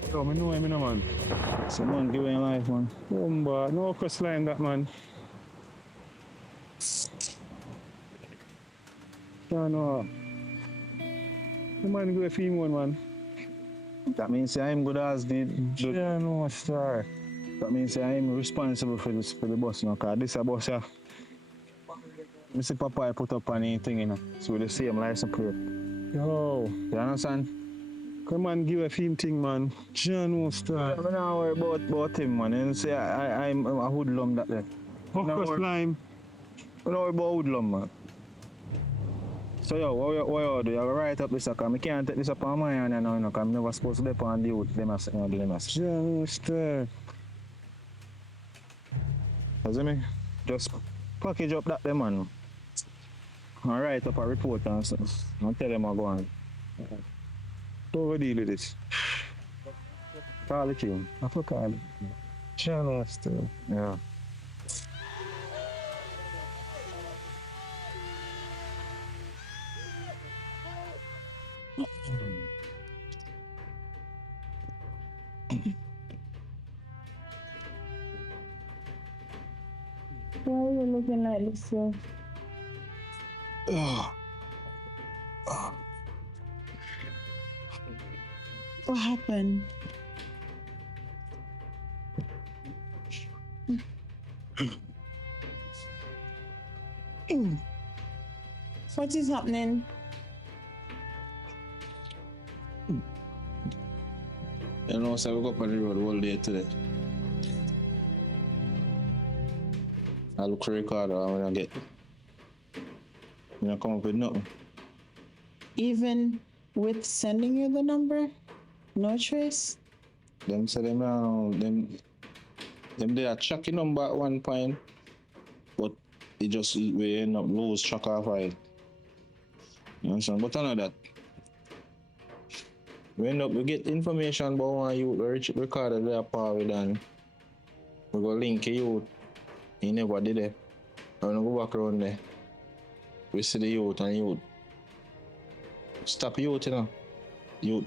Yo, I know him, man. Someone give him life, man. Oh, no coastline that, man. No. The man give a female, man. That means I'm good as the yeah, no, star. That means I'm responsible for the bus, you know, because this is a bus, yeah. Mr. Papa I put up on anything, you know, so with the same license plate. Yo. You understand? Come on, give a film thing, man. John no star. I'm not worry about him, man. And say I'm a hoodlum that day. Focus line. You know about hoodlum, man. So yo, what you do? You have to write up this because I can't take this up on my hand, you know, because I'm never supposed to depend on the youth. Them as them as. Just you see me? Just package up that them man. And write up a report and stuff. And tell them I go on. So we deal with this. Call the team. I forgot call it. Channel still. Yeah. Why are you looking like this, sir? What happened? What is happening? You know, so we go up on the road all day today. I look for a recorder and when I get, when I come up with nothing. Even with sending you the number? No trace? Them say them they are tracking number at one point, but we end up lose track of it. You understand? But I know that we get information about one youth we recorded their power with and we go link a youth. He never did it. And we go back around there. We see the youth and youth. Stop youth, you know. Youth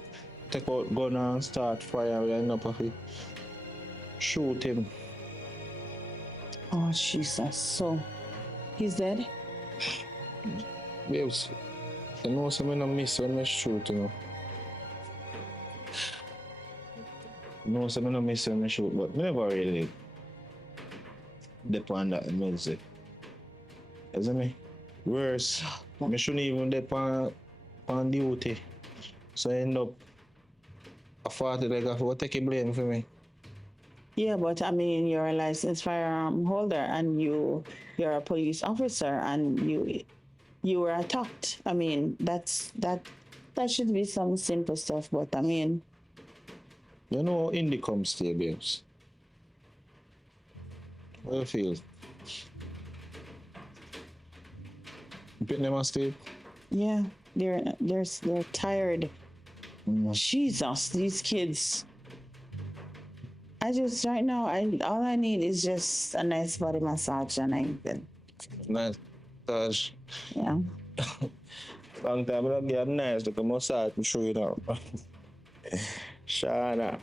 take out gun and start fire. We end up of it. Shoot him. Oh, Jesus. So, he's dead? Babes, you know something I miss when I shoot, you know. You know something I miss when I shoot, but I never really depend on that music. You see me? Worse, I shouldn't even depend on duty. So I end up a 40 like I will take a blame for me. Yeah, but I mean, you're a licensed firearm holder and you're a police officer and you were attacked. I mean, that should be some simple stuff, but I mean... You know, in the come stay, babes. How you feel? You pick them and stay? Yeah, they're tired. Jesus, these kids. Right now, all I need is just a nice body massage and I'm good. Nice massage. Yeah. Long time I don't get a nice little massage to show you now. Shana.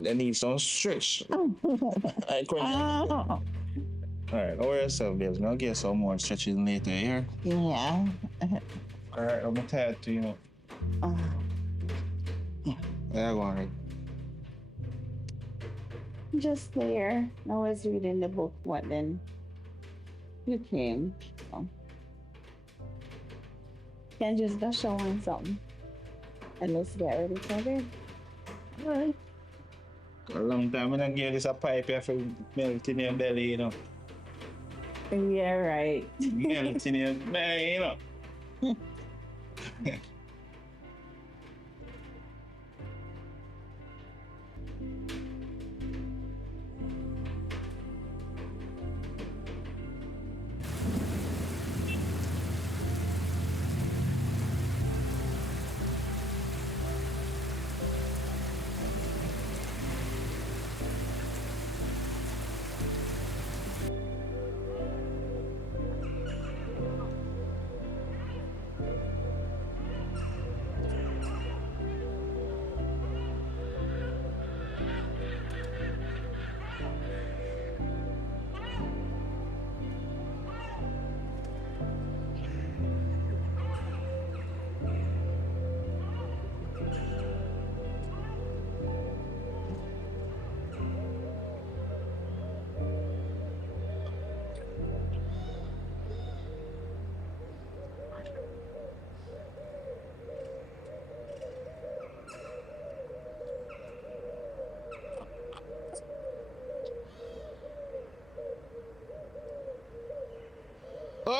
They need some stretch. Alright, don't worry yourself, babes. I'll get some more stretching later, here. Yeah. Alright, I'm tired too, you know. Yeah, go on, right. Just there. I was reading the book. What then? You came. So. Can just go show on something. And let's get ready for bed. Alright. A long time I don't give this a pipe here for melt in your belly, you know. Yeah, right. Melt in your belly, you know.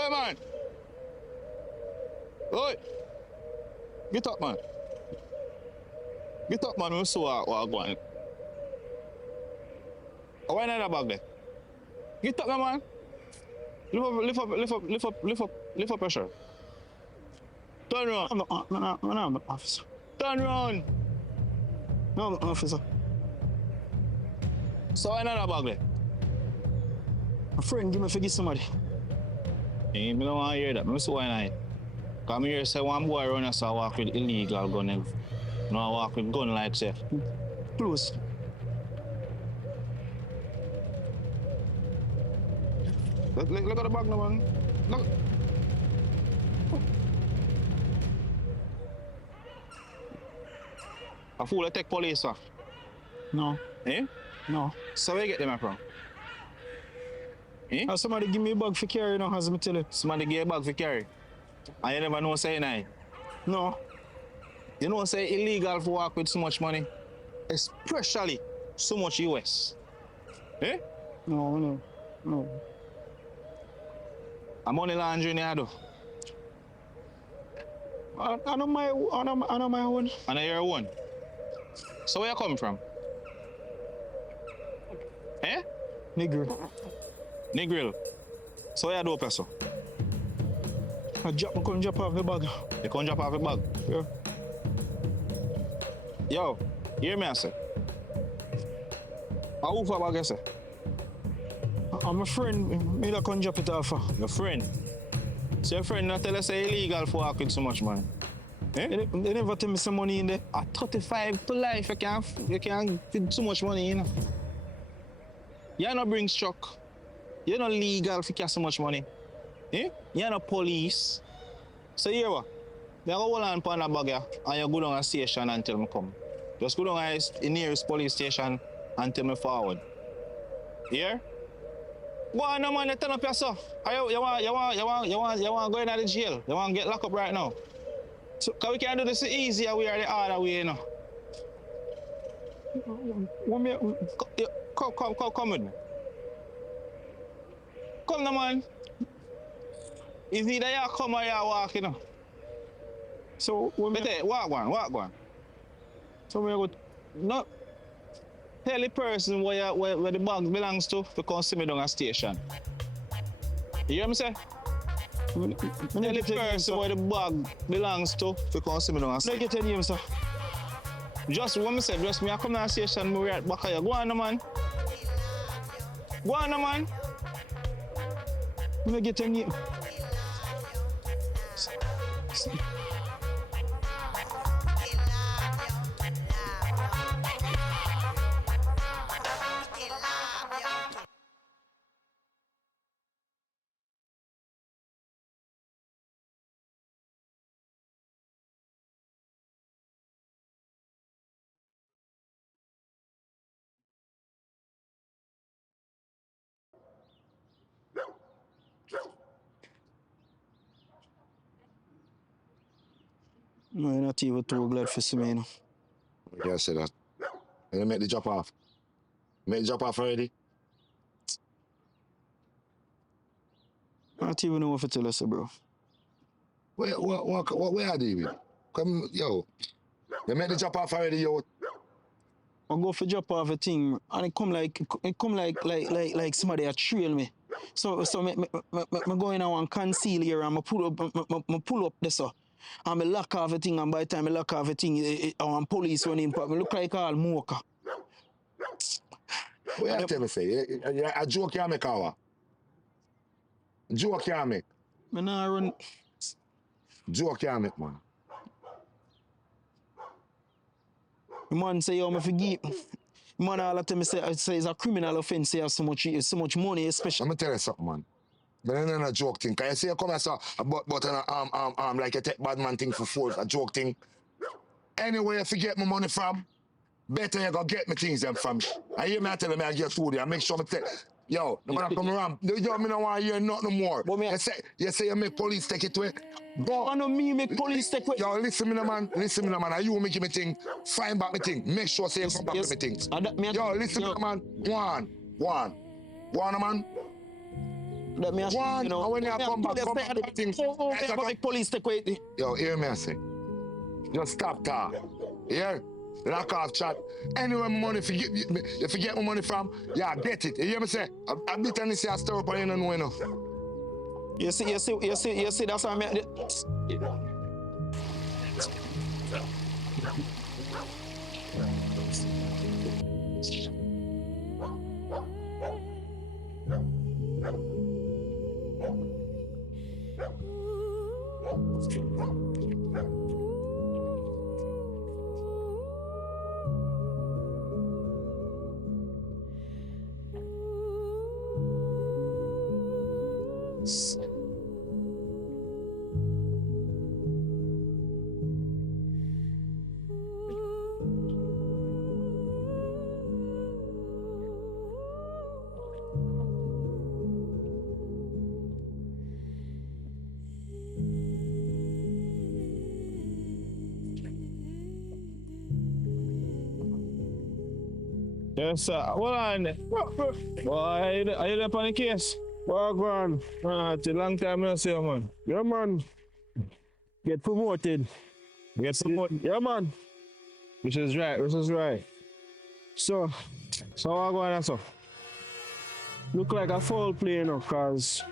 Oi, man. Oi. Get up, man. Get up, man. We saw what I'm going. Why not that bag there? Get up, man. Lift up your shirt. Turn around. I'm an officer. Turn around. No, I'm an officer. So why not that bag there? A friend give me forgive somebody. I don't want to hear that. I say why not? Come here, say one boy run us and walk with illegal gun. No, I walk with gun like say. Close. Look at the bag now, man. Look. A fool that take police off. No. Eh? No. So where you get them from? Eh? Somebody give me a bag for carry now, as I tell you. Somebody give you a bag for carry. And you never know say nine. No. You know say illegal to walk with so much money. Especially so much US. Eh? No. A money laundering you do. I know my own. I know your own. So where you come from? Eh? Negril. So where you do, person? I come drop off the bag. You come drop off the bag? Yeah. Yo, hear me I say. Who for bag you say? I'm a friend. Me that come drop it off. Your friend? So your friend not tell us say illegal for walking so much money? Eh? They never tell me some money in there. At 35 to life, you can't fit too much money in. You not bring truck. You're not legal to carry so much money. Eh? You're not police. So here what? You go hold on upon a bag here, and you go down a station until me come. Just go down to the nearest police station until me forward. Here? Go on, no man, you turn up yourself. You want to go in the jail. You want to get locked up right now. So, cause we can do this easier way or the harder way, you know. Come with me. Come now, man. It's either you come or you walk, you know. So, walk one. So, we go. No. Tell the person where the bag belongs to come see me down a station. You hear me say? Tell the person where the bag belongs to come see me down a station. Let me get your name, sir. Just what me say, just me I come down a station, me right back here. Go on, man. Go on, man. Let me get your name. No, you're not even too glad for me, you know. I can't say that. You make the drop off. Make the drop off already? I don't even know what to tell us, bro. Where are they with? Come, yo. You make the drop off already, yo. I go for drop off a thing, and it come like somebody a trail me. So me go in and conceal here, and I pull up this so. And I lock off a thing, and by the time I lock off a thing, police run in, but I look like all mocha. What you tell me say? A joke you make, Awa? Joke you make? I nah run. Joke you make, man. The man say, yo, me forgive. The man all the time say it's a criminal offense, say have so much money, especially. Let me tell you something, man. But then a joke thing. Can you say you come and say but an like you take bad man thing for force, a joke thing. Anywhere if you get my money from, better you go get me things them from. I hear me tell me I get food, I make sure me take. Yo, the man come around. Yo, me don't want to hear nothing more. You say you make police take it away. Go. I know me make police take away. Yo, listen me no man. Are you making me thing? Find back me thing. Make sure say you come back to me things. Yo, listen me no man. Go on, man. Let me assure One, you know. and when you come back, I think. Make police take away. Yo, hear me I say. Just stop talk. Yeah? Lock off chat. Anywhere my money, if you get my money from, yeah, get it. You hear me say? I bit and say I stir up and you don't know enough. You see, that's what I mean. Yes, sir. Hold on. Boy, are you there on the case? Well, go on. It's a long time I see you, man. Yeah, man. Get promoted. Get promoted. Yeah, man. Which is right. So I go on, so. Look like a foul play, you know, because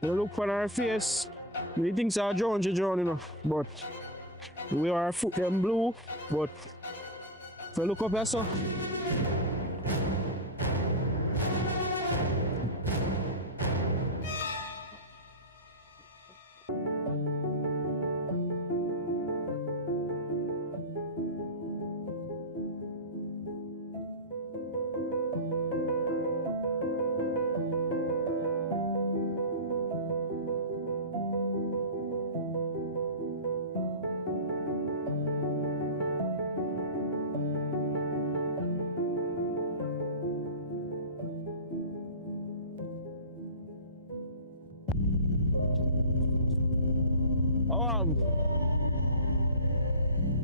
you look for our face, we think it's a drone, you know, but we are foot them blue, but if you look up here, so.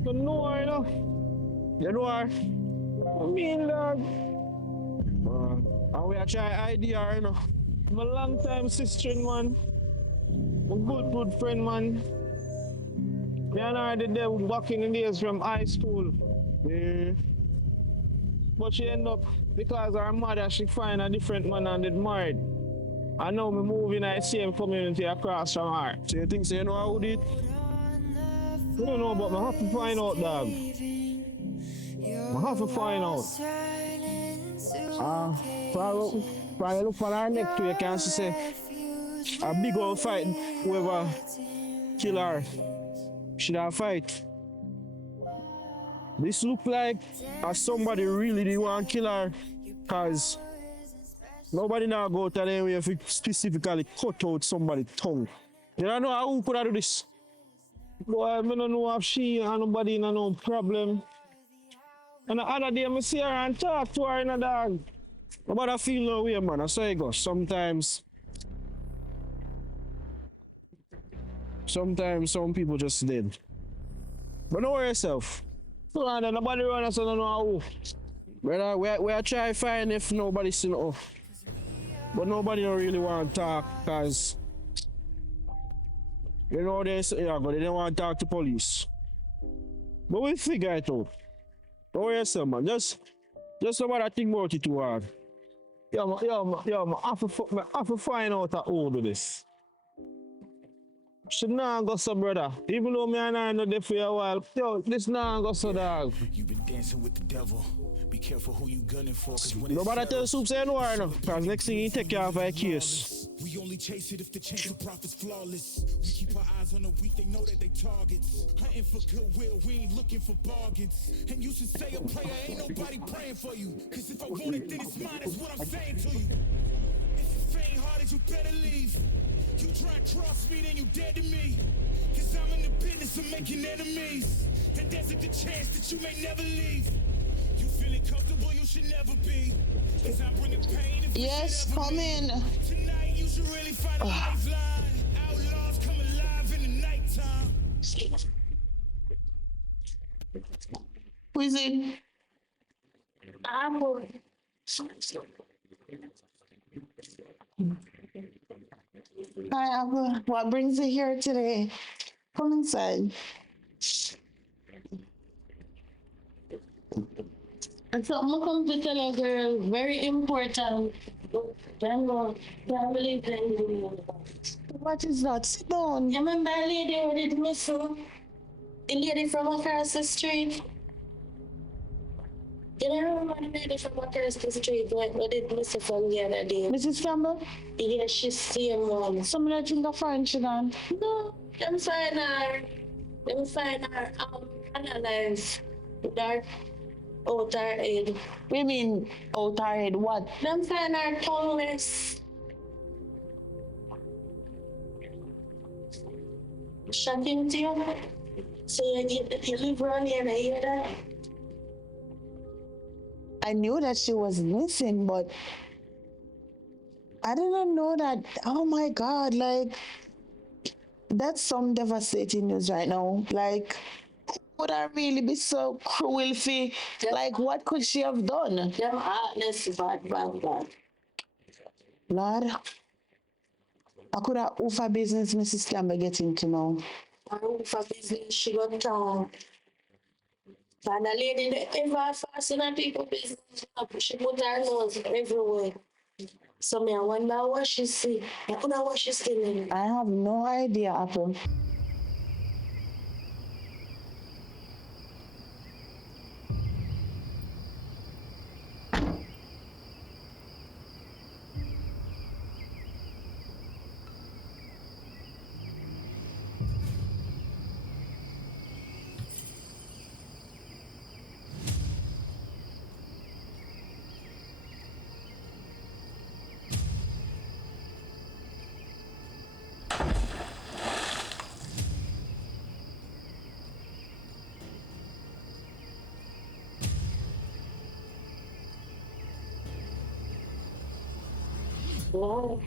You know, I know. You know, I mean, dog. And we are try IDR, you know. I'm a long time sister, man. A good friend, man. Me and her did there back in the days from high school. Yeah. But she end up, because her mother, she find a different man and get married. I know me move in the same community across from her. So you think so you know how did? I don't know, but I have to find out, dog. I have to find out. If I look for her next to you, can she say a big old fight, whoever kill her, should have fight. This look like somebody really did want to kill her, cause nobody now go to them if you specifically cut out somebody's tongue. You don't know who could have do this. Boy, I don't know if she and nobody no problem. And the other day I see her and talk to her in a dog. Nobody feel no way, man. I say it goes. Sometimes some people just dead. But don't worry yourself. Nobody run us, I don't know how. Brother, we are trying to find if nobody's seen it. But nobody don't really want to talk, because you know they say, yeah, but they don't want to talk to police. But we figure it out. Don't worry yourself, man. Just nobody think about it too hard. Man, I have to find out how to do this. Should not go so, brother. Even though me and I know there for a while, this not go so, dog. You've been dancing with the devil. Be careful who you gunning for, cause when nobody tell Soup say no, because next thing he take care of a case. We only chase it if the chase of profit's flawless. We keep our eyes on the weak, they know that they targets. Hunting for goodwill, we ain't looking for bargains. And you should say a prayer, ain't nobody praying for you. Cause if I want it, then it's mine, that's what I'm saying to you. If you faint hearted, you better leave. You try to cross me, then you dead to me. Cause I'm in the business of making enemies. And there's a good chance that you may never leave. You feeling comfortable, you should never be. Cause I'm bringing pain if yes, come in. Tonight you should really find a lifeline. Outlaws come alive in the nighttime. Who is it? Hi, Apple. What brings you here today? Come inside. And so I'm come to tell you, girl, very important. Family thing. What is that? Sit down. You remember a lady who did missing? The lady from across the street? You don't remember the lady from across the street who did missing from the other day? Mrs. Campbell? Yeah, she's same one. Some of that think of French, you know? No, them find her analyze that out her head. What do you mean out her head? What? Them find her tongueless. Shocking to you. So you live around here and I hear that? I knew that she was missing, but I didn't know that. Oh my God, like, that's some devastating news right now. Like, would I really be so cruel for, like, what could she have done? Them heartless bad. Lord, I could have offer business Mrs. Campbell getting to know. I offer business, she got down. And the lady that ever fast in her people business, she put her nose everywhere. So me I wonder what she see. I wonder what she's doing. I have no idea, Apple.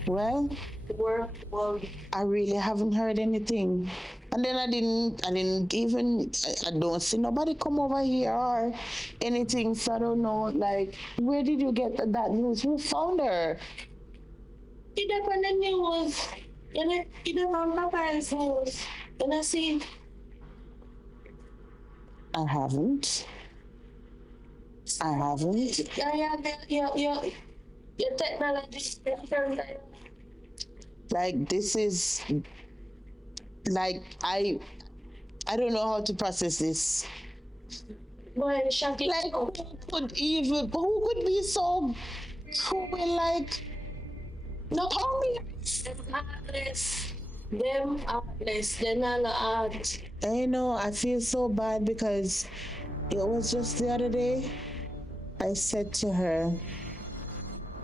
Well, I really haven't heard anything. And then I didn't even, I don't see nobody come over here or anything, so I don't know, like, where did you get that news? Who found her? It up on the news. It up on my parents' news. And I see. I haven't. Yeah. Your technology is different. Like, this is, like, I don't know how to process this. Boy, shocking. Like, who could be so cruel, like, no, them heartless. They're not art. I know, I feel so bad because it was just the other day, I said to her,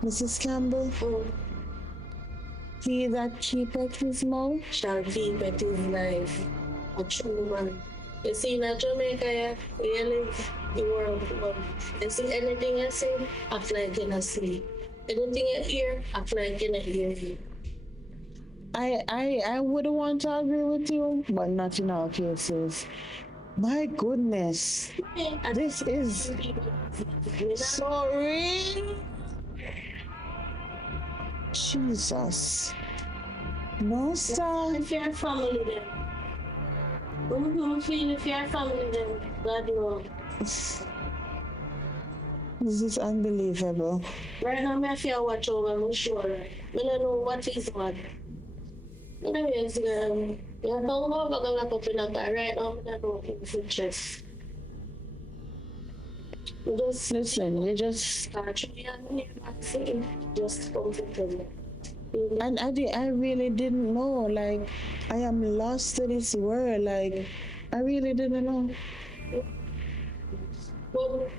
Mrs. Campbell, he that keepeth his mouth shall keep at his life. A true man. You see in Jamaica, we live the world. You see anything I say, act like you not see. Anything you hear, act like you not hear. I would want to agree with you, but not in all cases. My goodness, this is so real. Jesus. No, sir. If you're family, then. When you feel if you're family, then God knows. This is unbelievable. Right now, I feel watch over, I'm sure. I don't know what is what. Anyways, you don't know about the laptop in that right now, I don't know if it's just. Just listen, you just and I really didn't know, like, I am lost to this world, like, I really didn't know. Well,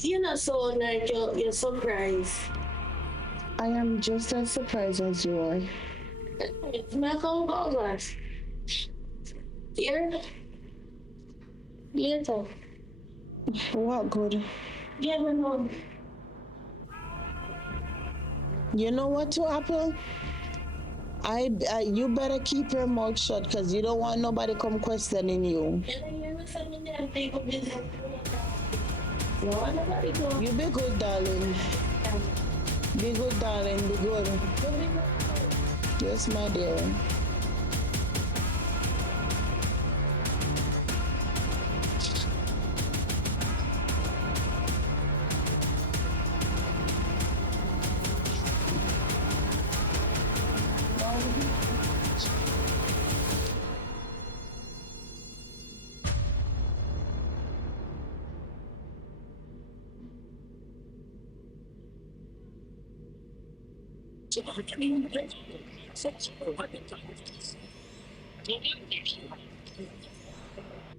you're not so like you're surprised. I am just as surprised as you are. It's my phone guys. Here. Later. What good? Yeah, we know. You know what to Apple? You better keep your mouth shut because you don't want nobody come questioning you. You be good, darling. Be good, darling. Be good. Yes, my dear.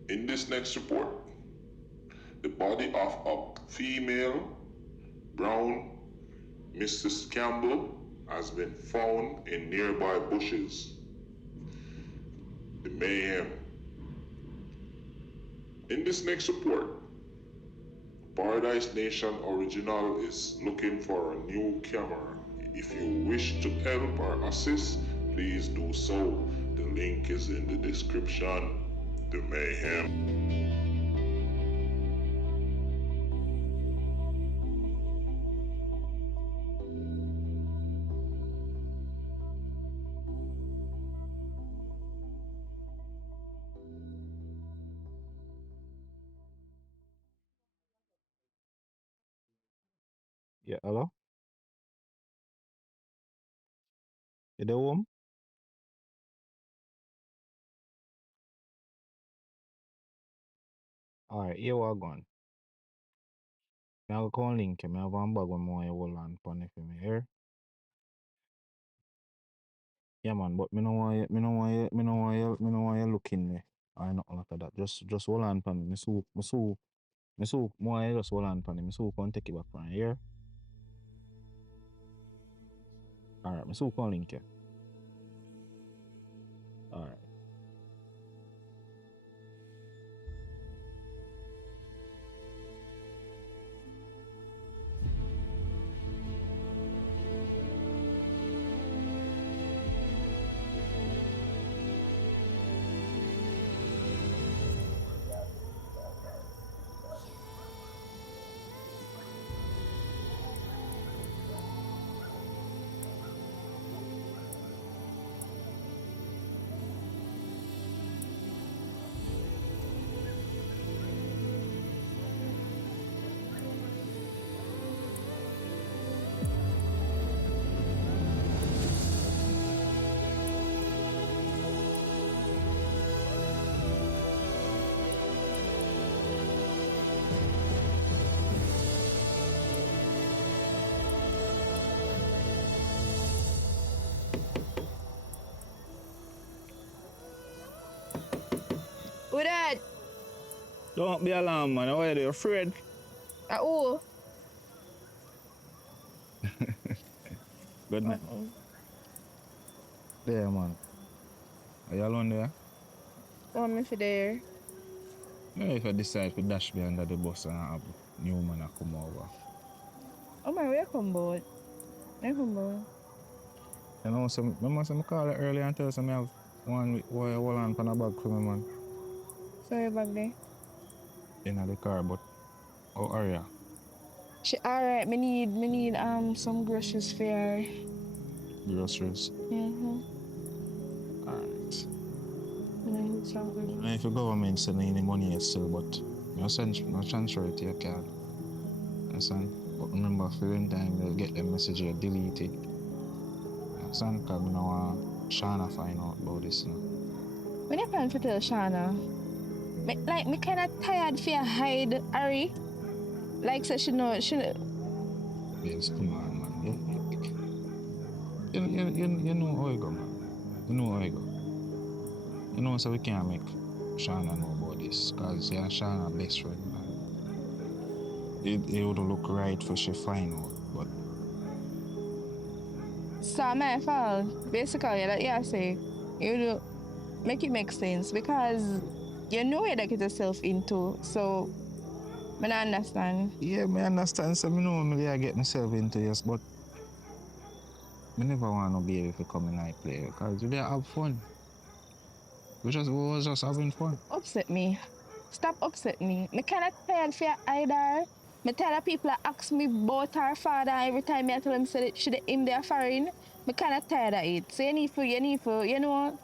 In this next report, the body of a female brown Mrs. Campbell has been found in nearby bushes. The mayhem. In this next report, Paradise Nation Original is looking for a new camera. If you wish to help or assist, please do so. The link is in the description. The mayhem. Yeah, hello? You there home? Alright, here we gone. I have a call link. I have one bag when I hold on pon it for me here. Yeah man, but me no want you looking me. Or nothing like that. Just hold on pon me. Me want you just hold on pon it. Me so can take it back from here. Alright, me so can link you. Alright. Who that? Don't be alarmed, man. Why are you afraid? Who? Good night. There, man. Are you alone there? Want me for there? Yeah, if I decide to dash me under the bus and have new man come over. Oh my, where come boat? Where come boat? You know, so remember some call it earlier and tell some I have one why hold on for a bag for me, man. Sorry bag there. In the car, but how are you? Alright, me need some groceries for her. Groceries. Mm-hmm. Alright. I need some groceries. I don't know if the government sending any money yet still, but no transfer it to your card. Understand? But remember, for when time they'll get the message you delete it. Understand? Because I don't want Shana find out about this now. When you plan to tell Shana? Me kind of tired for you hide Harry. Like so she know. Yes, come on, man. You know how it go, man. You know how it go. You know, so we can't make Shana know about this. Because yeah, Shana best friend, man. It would look right for she find out, but So my fault. Basically, that you say, you do make it make sense because you know you get yourself into. So, I don't understand. yeah, I understand. So I know I get myself into this, but I never want to be able to come in and play because we have fun. We was just having fun. Upset me. Stop upset me. Me kind of tired for your either. Me tell the people that ask me about her father every time I tell them say that him there foreign. Me kinda tired of it. So you need to, you know,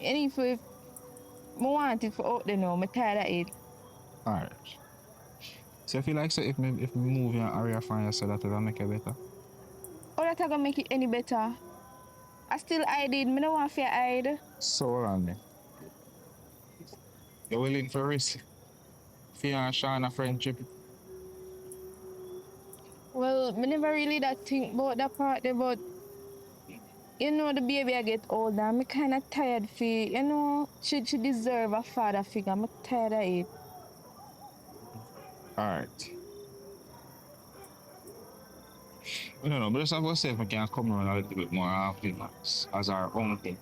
you need to, me want it for out there now. Me tired of it. Alright. So I feel like so if me move in an area from you so that will make it better. How that gonna make it any better? I still hide it. Me don't want to hide. So hold on me. You willing for risk? Fear and Shana friendship. Well, me never really that think about that part there, but you know the baby I get older. I'm kind of tired for, you know, she deserve a father figure. I'm tired of it. Alright. I don't know, but just have to say if I can come around a little bit more often as our uncle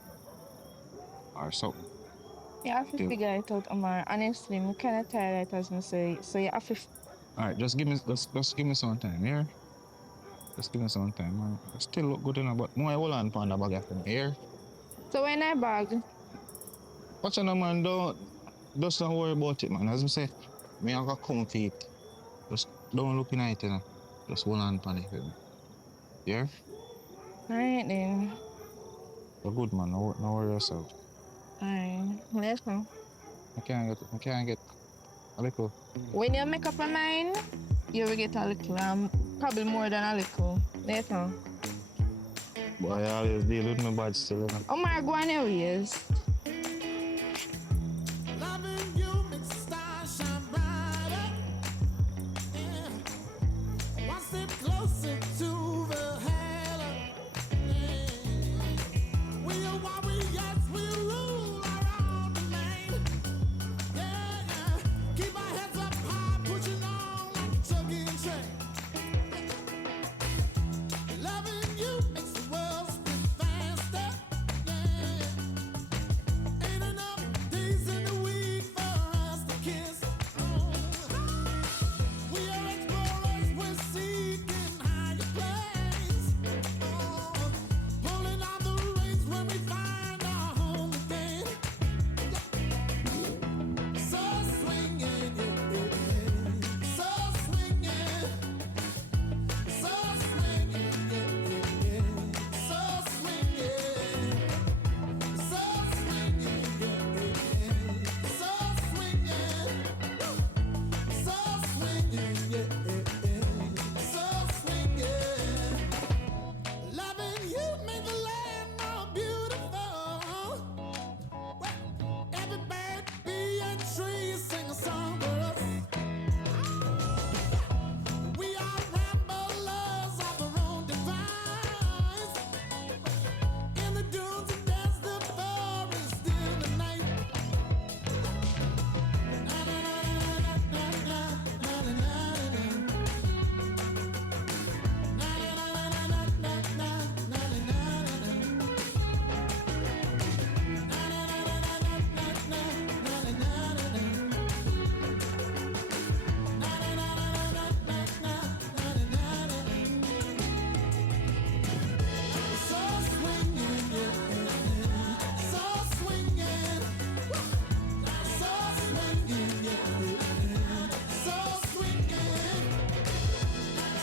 or something. You have to figure it out, Omar. Honestly, I'm kind of tired of it, as I say. So you have to. Alright, just give me some time here. Just give me some time, man. I still look good enough, but more hold on for the bag from here. So when I bag, Watch on, man. Just don't worry about it, man. As I say, me have a comfy. Just don't look in it, you know. Just hold on for it. Yeah? alright then. You're good, man. No worry yourself. Alright, let's go. I can't get a little. When you make up your mind, you will get a little, probably more than a little. Later. Boy, I always deal with my bad still, you know. Omar, go on your ways. Loving you makes the stars shine brighter. Yeah. One step closer to the halo. Yeah. We are warriors, we rule our own domain. Yeah, yeah. Keep our heads up high, pushing on like a chugging train. Loving you makes the world spin faster. Yeah. Ain't enough days in the week for us to kiss. Oh. We are explorers, we're seeking higher places. Oh. Pulling on the reins when we find our home again. So swinging, yeah, yeah, yeah. So swinging. So swinging, yeah, yeah, yeah. So swinging. So swinging, yeah, yeah, yeah. So swinging. So swinging, yeah, yeah, yeah. So swinging. Loving you made the land more beautiful. Every bird, bee, and tree sing a song for us. We are ramblers of our own device. In the dunes and dance the forest in the night. So swinging, yeah, so swinging, so swinging, yeah, so swinging,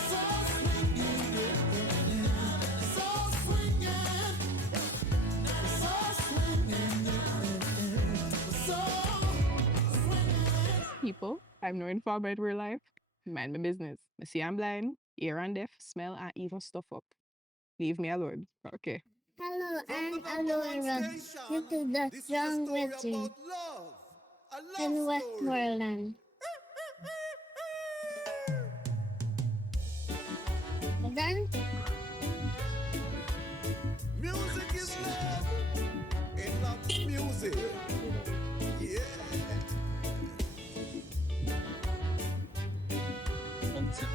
so swinging, yeah, so swinging, so swinging, so swinging. People, I'm not informed about real life. Mind my business. I see I'm blind, ear and deaf, smell and even stuff up. Leave me alone. Okay. Hello, I'm Alora. This is the Strong Witching in Westmoreland. Done? Music is love, and love is music. Yeah.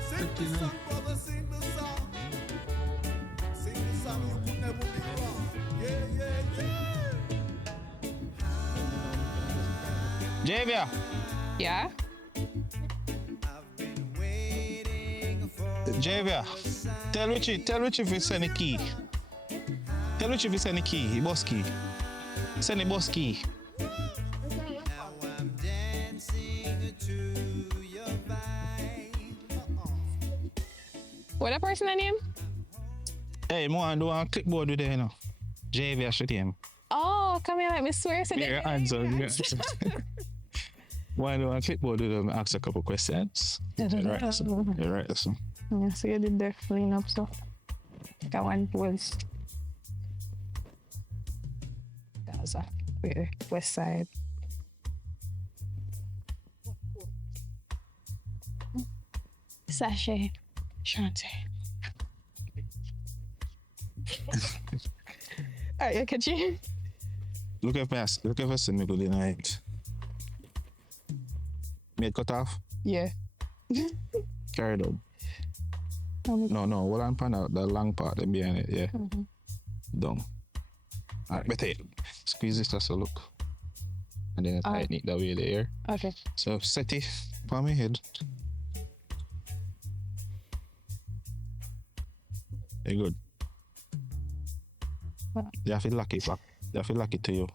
Sing the song, brother, sing the song. Sing the song, you could never be wrong. Yeah, yeah, yeah. Javia! Yeah? Javia, tell Richie if he send the key. Tell Richie if he send the key, the bus key. Send the bus key. What that person name? Hey, I do a clipboard with you know. JV, I should him. Oh, come here, let me swear. So Your answer. Why do a clipboard with him? Ask a couple questions. Right, so. You're right, so. Yeah, so you did the clean up stuff. That one was Gaza, west side. Sachet, Shante. Alright, you catch you. Look if I see me good night. Made cut off? Yeah. Carried out. No, hold on pan out the long part then behind it, yeah. Mm-hmm. Down. Alright, better squeeze this just a look. And then tighten it that way there. Okay. So set it on my head. Very good. What? You have to lock it back. You have to lock it to you.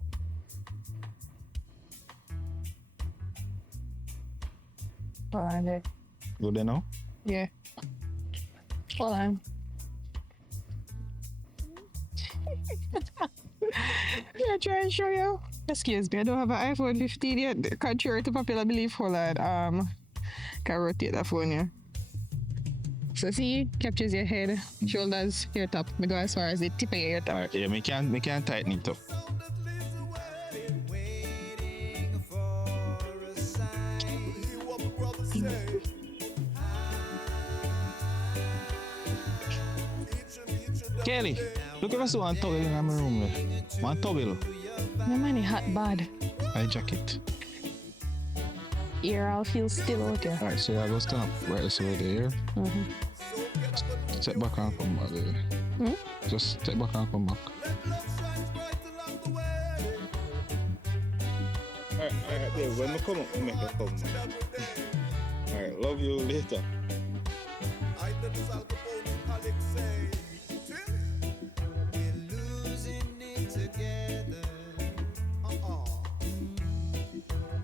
Hold on there. Good there now? Yeah. Hold on. Yeah, try and show you. Excuse me, I don't have an iPhone 15 yet. Contrary to popular belief, hold on. Can rotate that phone here. So see, captures your head, shoulders, your top. Me go as far as the tip of your top. Alright, yeah, me can tighten it up. Kelly, look if I see one towel in my room there. One towel. No man, it hot bad. My jacket. Here I'll feel still out there. Alright, so I go stand up right this way there. Mm-hmm. Step back and come back there. Just step back and come back. Alright, there. When I come up, I make a come. Alright, love you later.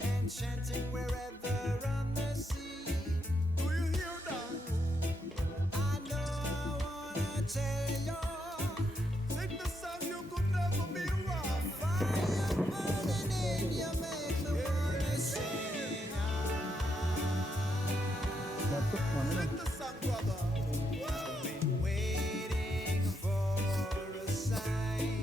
Enchanting wherever on the sea. Do you hear that? I know I wanna tell you. Sing the song you could never be wrong. Fire burning in you make me wanna sing. Sing the song, brother. Been waiting for a sign.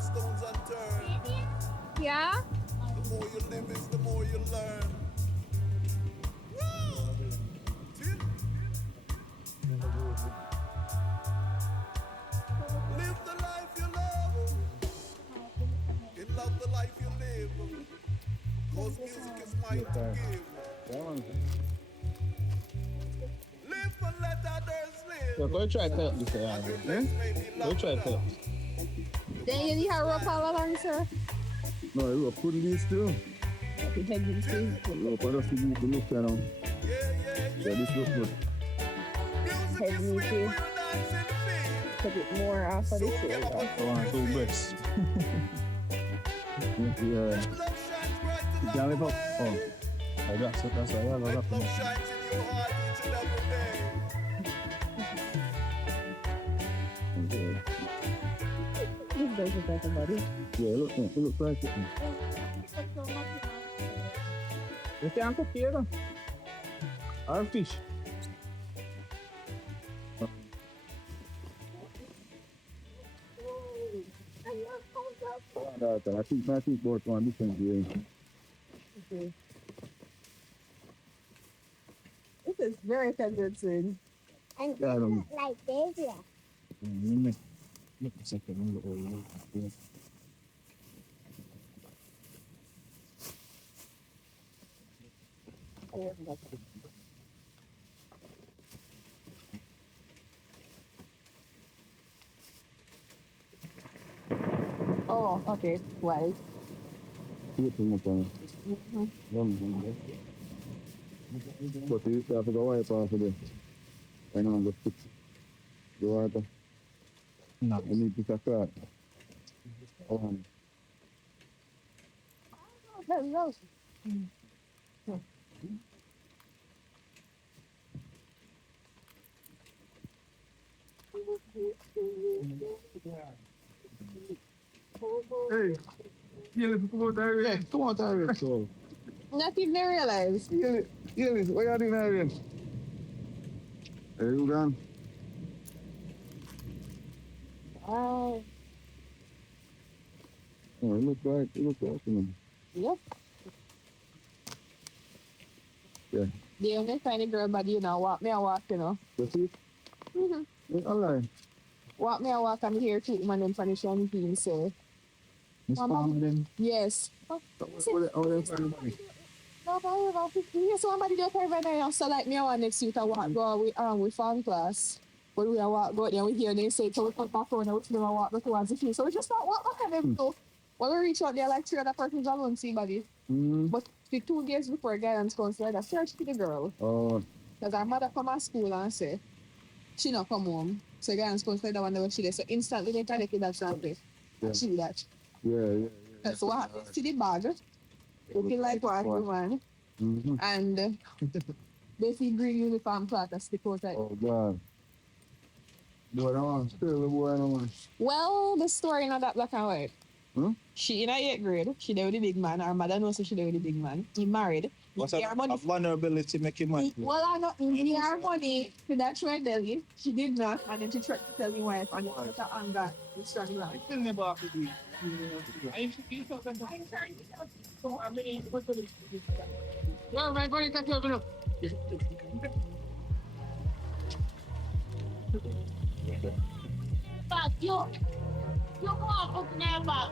Stones unturned. Yeah? The more you live is the more you learn. Woo! Live the life you love. In love the life you live. Cause music is mine to give. Live and let others live. So go try to help this guy. Go try to help. Then you need a rope all along, sir. No, you were putting these too. Okay, head you see. Look, I don't see you look around. Yeah, this look good. Head you see. Put it more off of the shoulder. I want two breasts. Yeah. You can live up. Oh. I got so that's why I love that. These guys are better, buddy. Yeah, look like it. You can't cook here. Or fish. I think both one different way. Okay. This is very convincing. And like this, yeah. Look a second. Oh, okay. Well. Look But you have to go wipe off of this. I know, just fix the water. No. You need to pick a cloth. Hey, yeah, come out there. Yeah, come out there. So. Not even realize. Yeah, what are you doing there? Hey, you gone? Oh. Oh, it looks like, Yep. Yeah. The only kind of girl body, you know, walk me a walk, you know. You see? Mm-hmm. All right. Walk me a walk and here treatment and punish on team, so. Miss Farming. Yes. Oh, they find money. No, but yes, somebody do private now. So like me, I want next week I walk go with farm class. But we walk go there, we hear they say so we put back on and we walk towards the field. So we just not walk back and them go. When we reach out there, like 3 other persons alone see body. But the 2 days before guidance counselor, I search for the girl. Oh. Because her mother come to school and say she not come home. So guidance counselor that one where she there. So instantly they try to get that something. Yeah. She that. Yeah. So what happens to the bag? Looking like what woman. And they see green uniform cloth that stick out like. Oh God. Boy, no one. Still the boy, no one. Well, the story not that black and white. She in a 8th grade. She there with the big man. Her mother knows she there with the big man. He married. What's a vulnerability make him mad? Well, I know he her money to that trade deli. She did not, and then she tried to tell me wife, and it's such a anger. It's starting around. I still never have to do it. I used to so I mean, what's the no, my body can't help enough. But you go up never.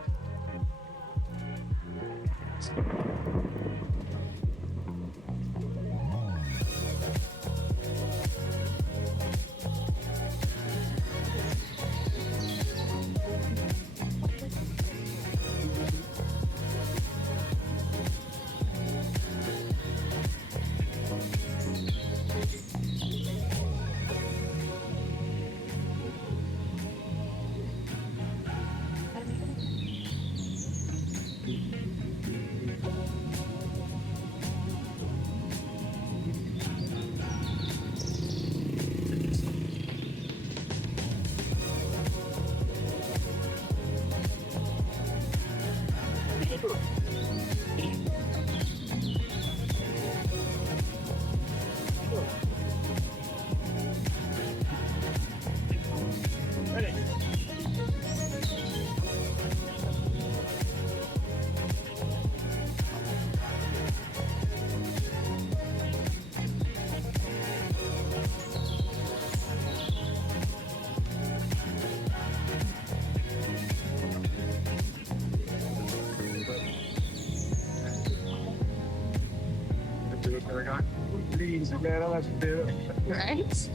Please, man, I like to do it. Right?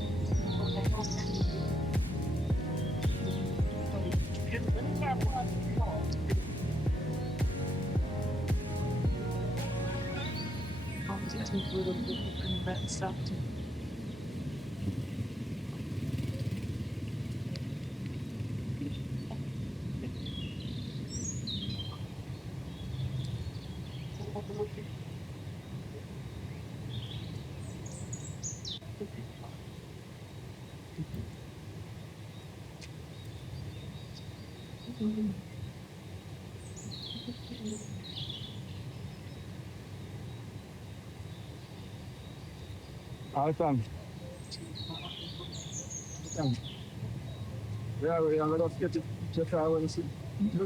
ALTON. Yeah, let's get to check out and see. Yeah,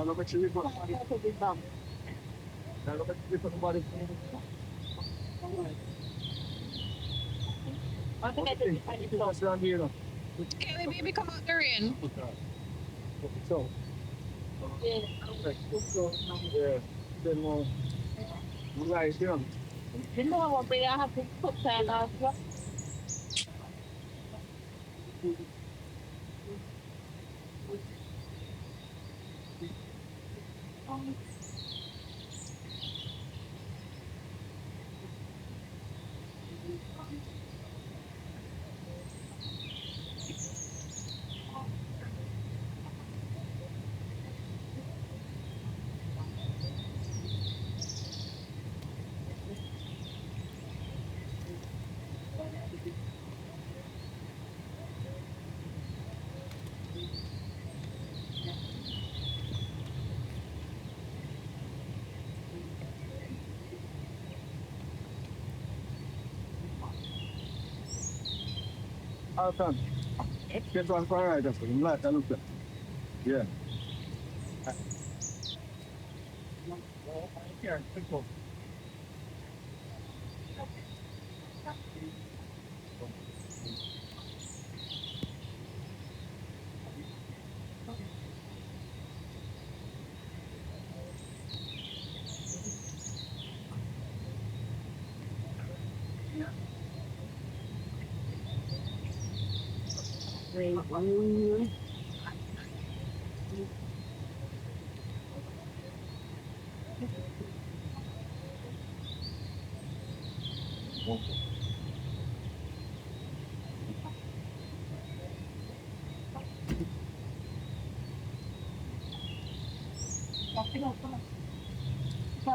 look at you. Look at you. Body. Kelly, baby, come out the rain. So. Yeah. Then more. Right, yeah. You know what we have to put that off. ALTON. Get one for right after. Like I look at. Yeah.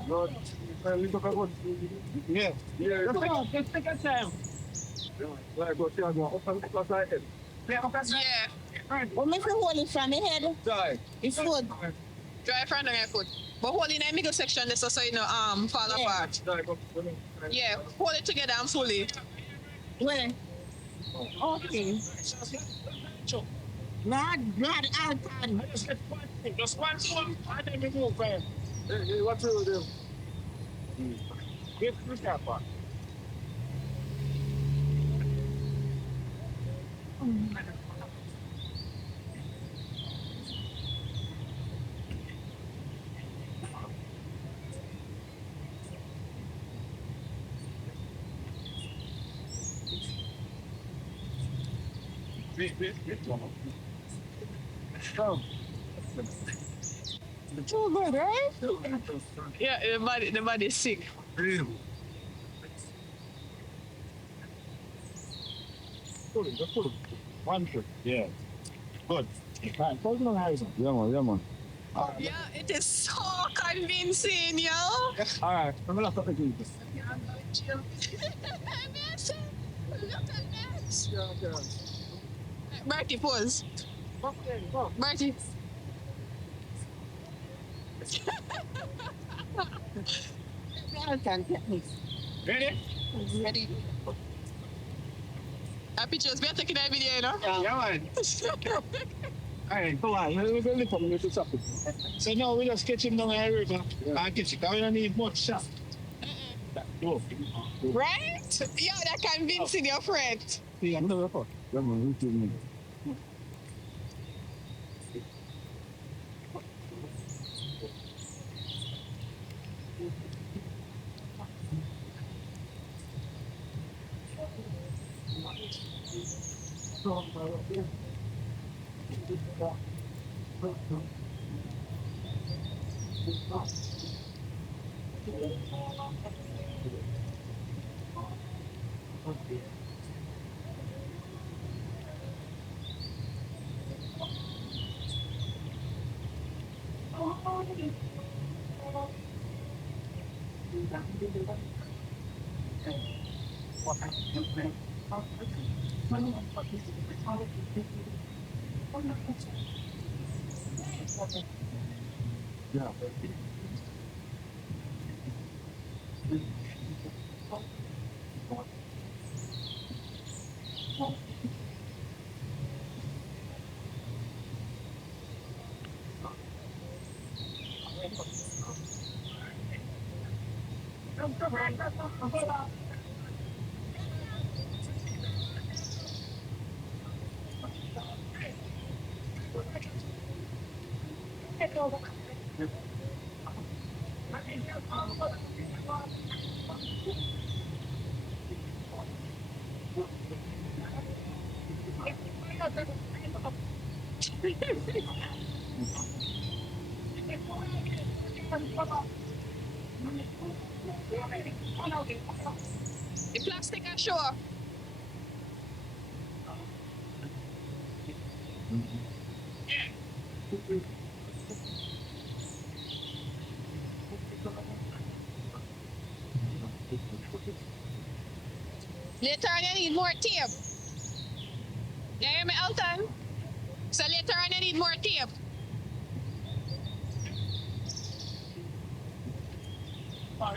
Good. You took a good. Yeah. Yeah. Just take your time. Like what you are going. Open the glass like it. Yeah. What make you hold it from your head? Try. It's foot. Dry front of your foot. But hold in the middle section just so you know fall apart. Yeah. Hold it together and fully. Where? Okay. Not ALTON. Just one foot, and then we move, man. Hey, what you do? Get that part. Come. Too good, right? Yeah, the body is sick. Pull it, just pull it. One foot. Yeah. Good. Right, close my eyes. Yeah, man. Yeah, man. Yeah, it is so convincing, yo. All right, I'm gonna stop the Jesus. Look at that. Bertie, pause. Bertie. ALTON technique. Ready? Ready. Our pictures, we are taking that video, you know? Yeah, man. All right, come on. We're going to lift up and to something. So now we just catch him down the river and catch it. We don't need much shot. Right? Yeah, that convincing your friend. Yeah, I'm going to Yeah, man. We do. Yeah. The plastic are sure. Later on, you need more tape. You hear me, Alton? So later on, you need more tape. I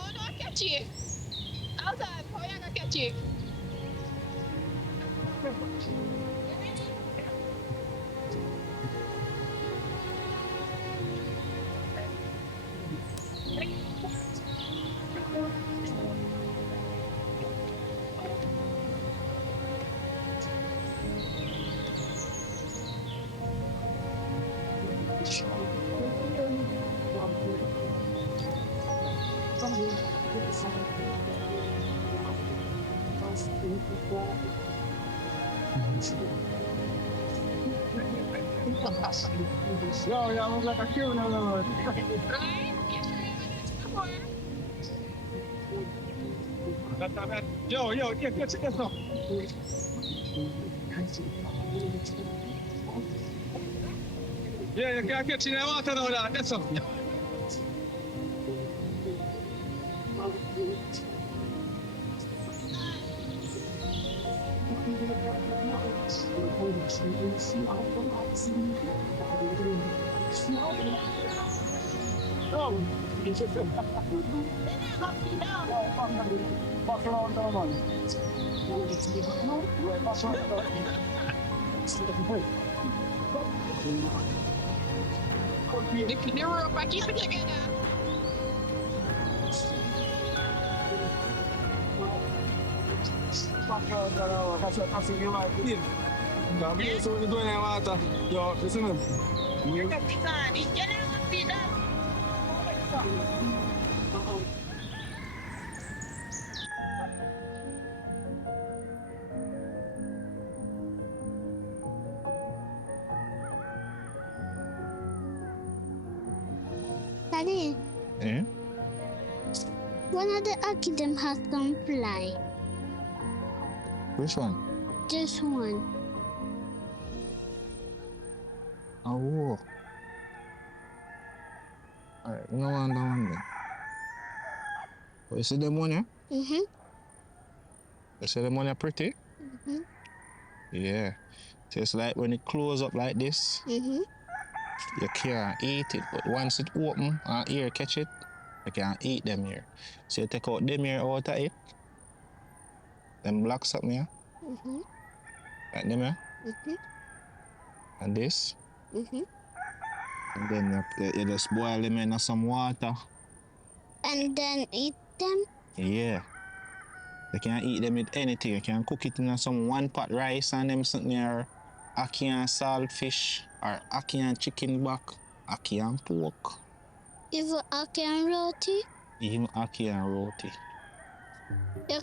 want to catch you. Alton, how you gonna catch you? Yo, y'all look like a cute little one. Yo, get this up. Yeah, you can't catch in the water now, that. That's up. Pass around the money. Pass around the The rope, I keep it together. That's what you like. Come here, so when you go in the water, yo, listen up. Daddy, Eh? one of the Aki them has some fly. Which one? Just one. Oh. Alright, we don't want that one then. But you see them one, yeah? Mm-hmm. You see them one are pretty? Mm-hmm. Yeah. So it's like when it close up like this, Mm-hmm. you can't eat it, but once it open and ear catch it, you can eat them here. So you take out them here out of it, them black something here, Mm-hmm. like them here, Mm-hmm. and this, Mm-hmm. and then you just boil them in some water. And then eat them? Yeah. You can eat them with anything. You can cook it in some one pot rice and them something here, ackee and saltfish, or ackee and chicken back, ackee and pork, Even Aki and roti? even ackee and roti. You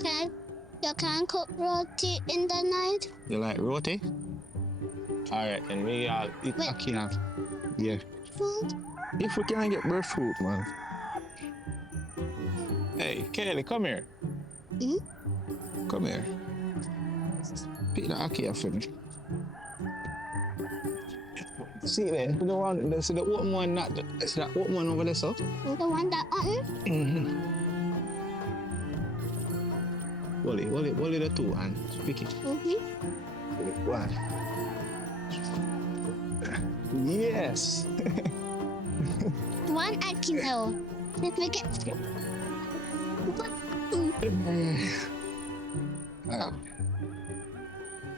can cook roti in the night? You like roti? Alright, then we all eat Wait. ackee and... Yeah. Fruit? If we can get breadfruit, man. Hey, Kelly, come here. Hmm? Come here. Pick the ackee up for me. See there, the one, see the open one, not the, see that open one over there, so? The one that open? Mm-hmm. Hold it the two and pick it. Mm-hmm. One. Yes. One Aki now. Let's make it.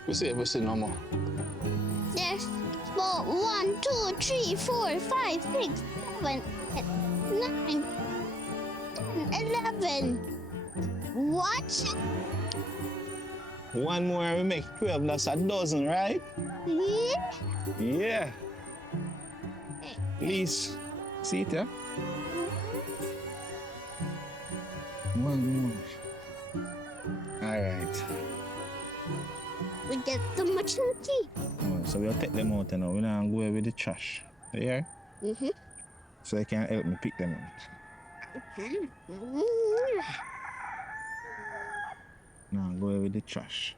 We see no more. There's 1, 2, 3, 4, 5, 6, 7, 8, 9, 10, 11. What? One more and we make 12, that's a dozen, right? Yeah. Yeah. Please. See it, yeah? One more. Alright. We get too much empty. Oh, so we'll take them out now. We're not go away with the trash. You hear? Mm-hmm. So they can help me pick them out. Now go away with the trash.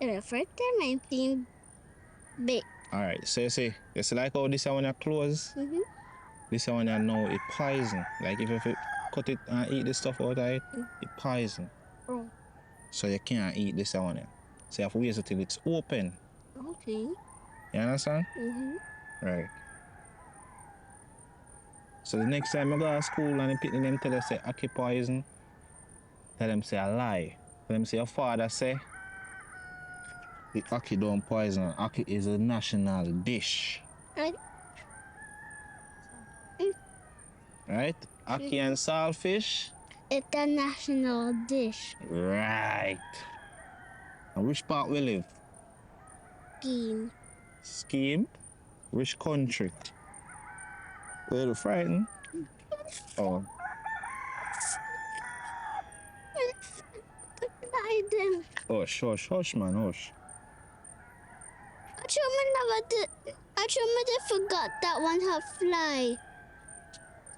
The first time I'm seeing big. Alright, so you see like how this one are close? Mm-hmm. This one here now it poison. Like if you cut it and eat the stuff out of it, it poison. Oh. So you can't eat this one here. So you have to wait until it's open. Okay. You understand? Mm-hmm. Right. So the next time I go to school and the people them tell us say ackee poison, tell them say a lie. Tell them say your father say the ackee don't poison. Ackee is a national dish. Right. Right? Ackee and saltfish. It's a national dish. Right. And which part we live? Scheme. Scheme? Which country? A little frightened? Oh. Biden. Hush, man, hush. I forgot that one have fly.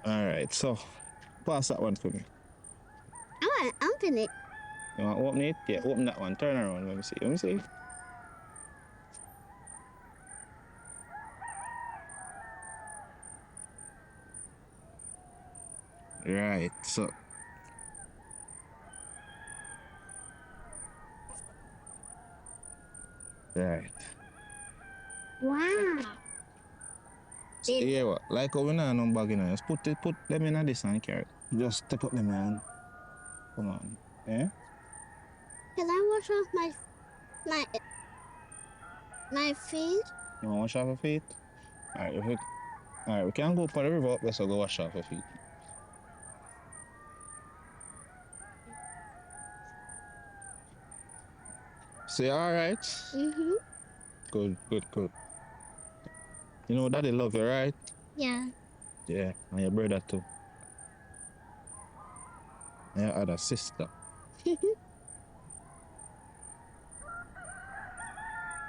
Alright, so pass that one for me. I want to open it. You want to open it? Yeah, open that one. Turn around. Let me see. Let me see. Right, so. Right. Wow. So, yeah, what? Like how we not no bag in it. Just put them in this and carry. Just take up them hand. Come on. Yeah? Can I wash off my feet? You want to wash off your feet? Alright, we can go for the river up there, so go wash off your feet. So you alright? Mm-hmm. Good. You know daddy love you, right? Yeah. Yeah, and your brother too. And your other sister.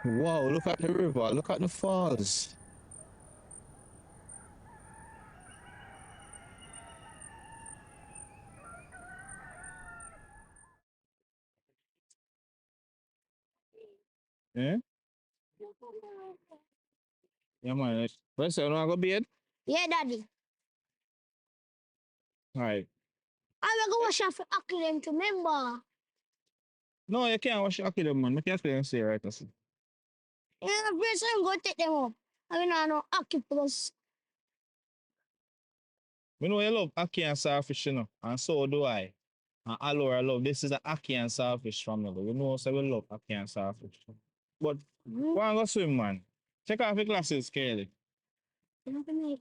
Wow, look at the river, look at the falls. Yeah? Yeah, man. Where's you want to go bed? Yeah, Daddy. Alright. I will go wash off the to remember. No, you can't wash your them, man. I can't stay right now. Yeah, first I'm going to take them up. I mean, I know octopus. You know you love ackee and starfish, you know, and so do I. And Alora love. This is an ackee and starfish family. You know, so we love ackee and starfish. But go and go swim, man. Take off your glasses, Kelly. I'm going to make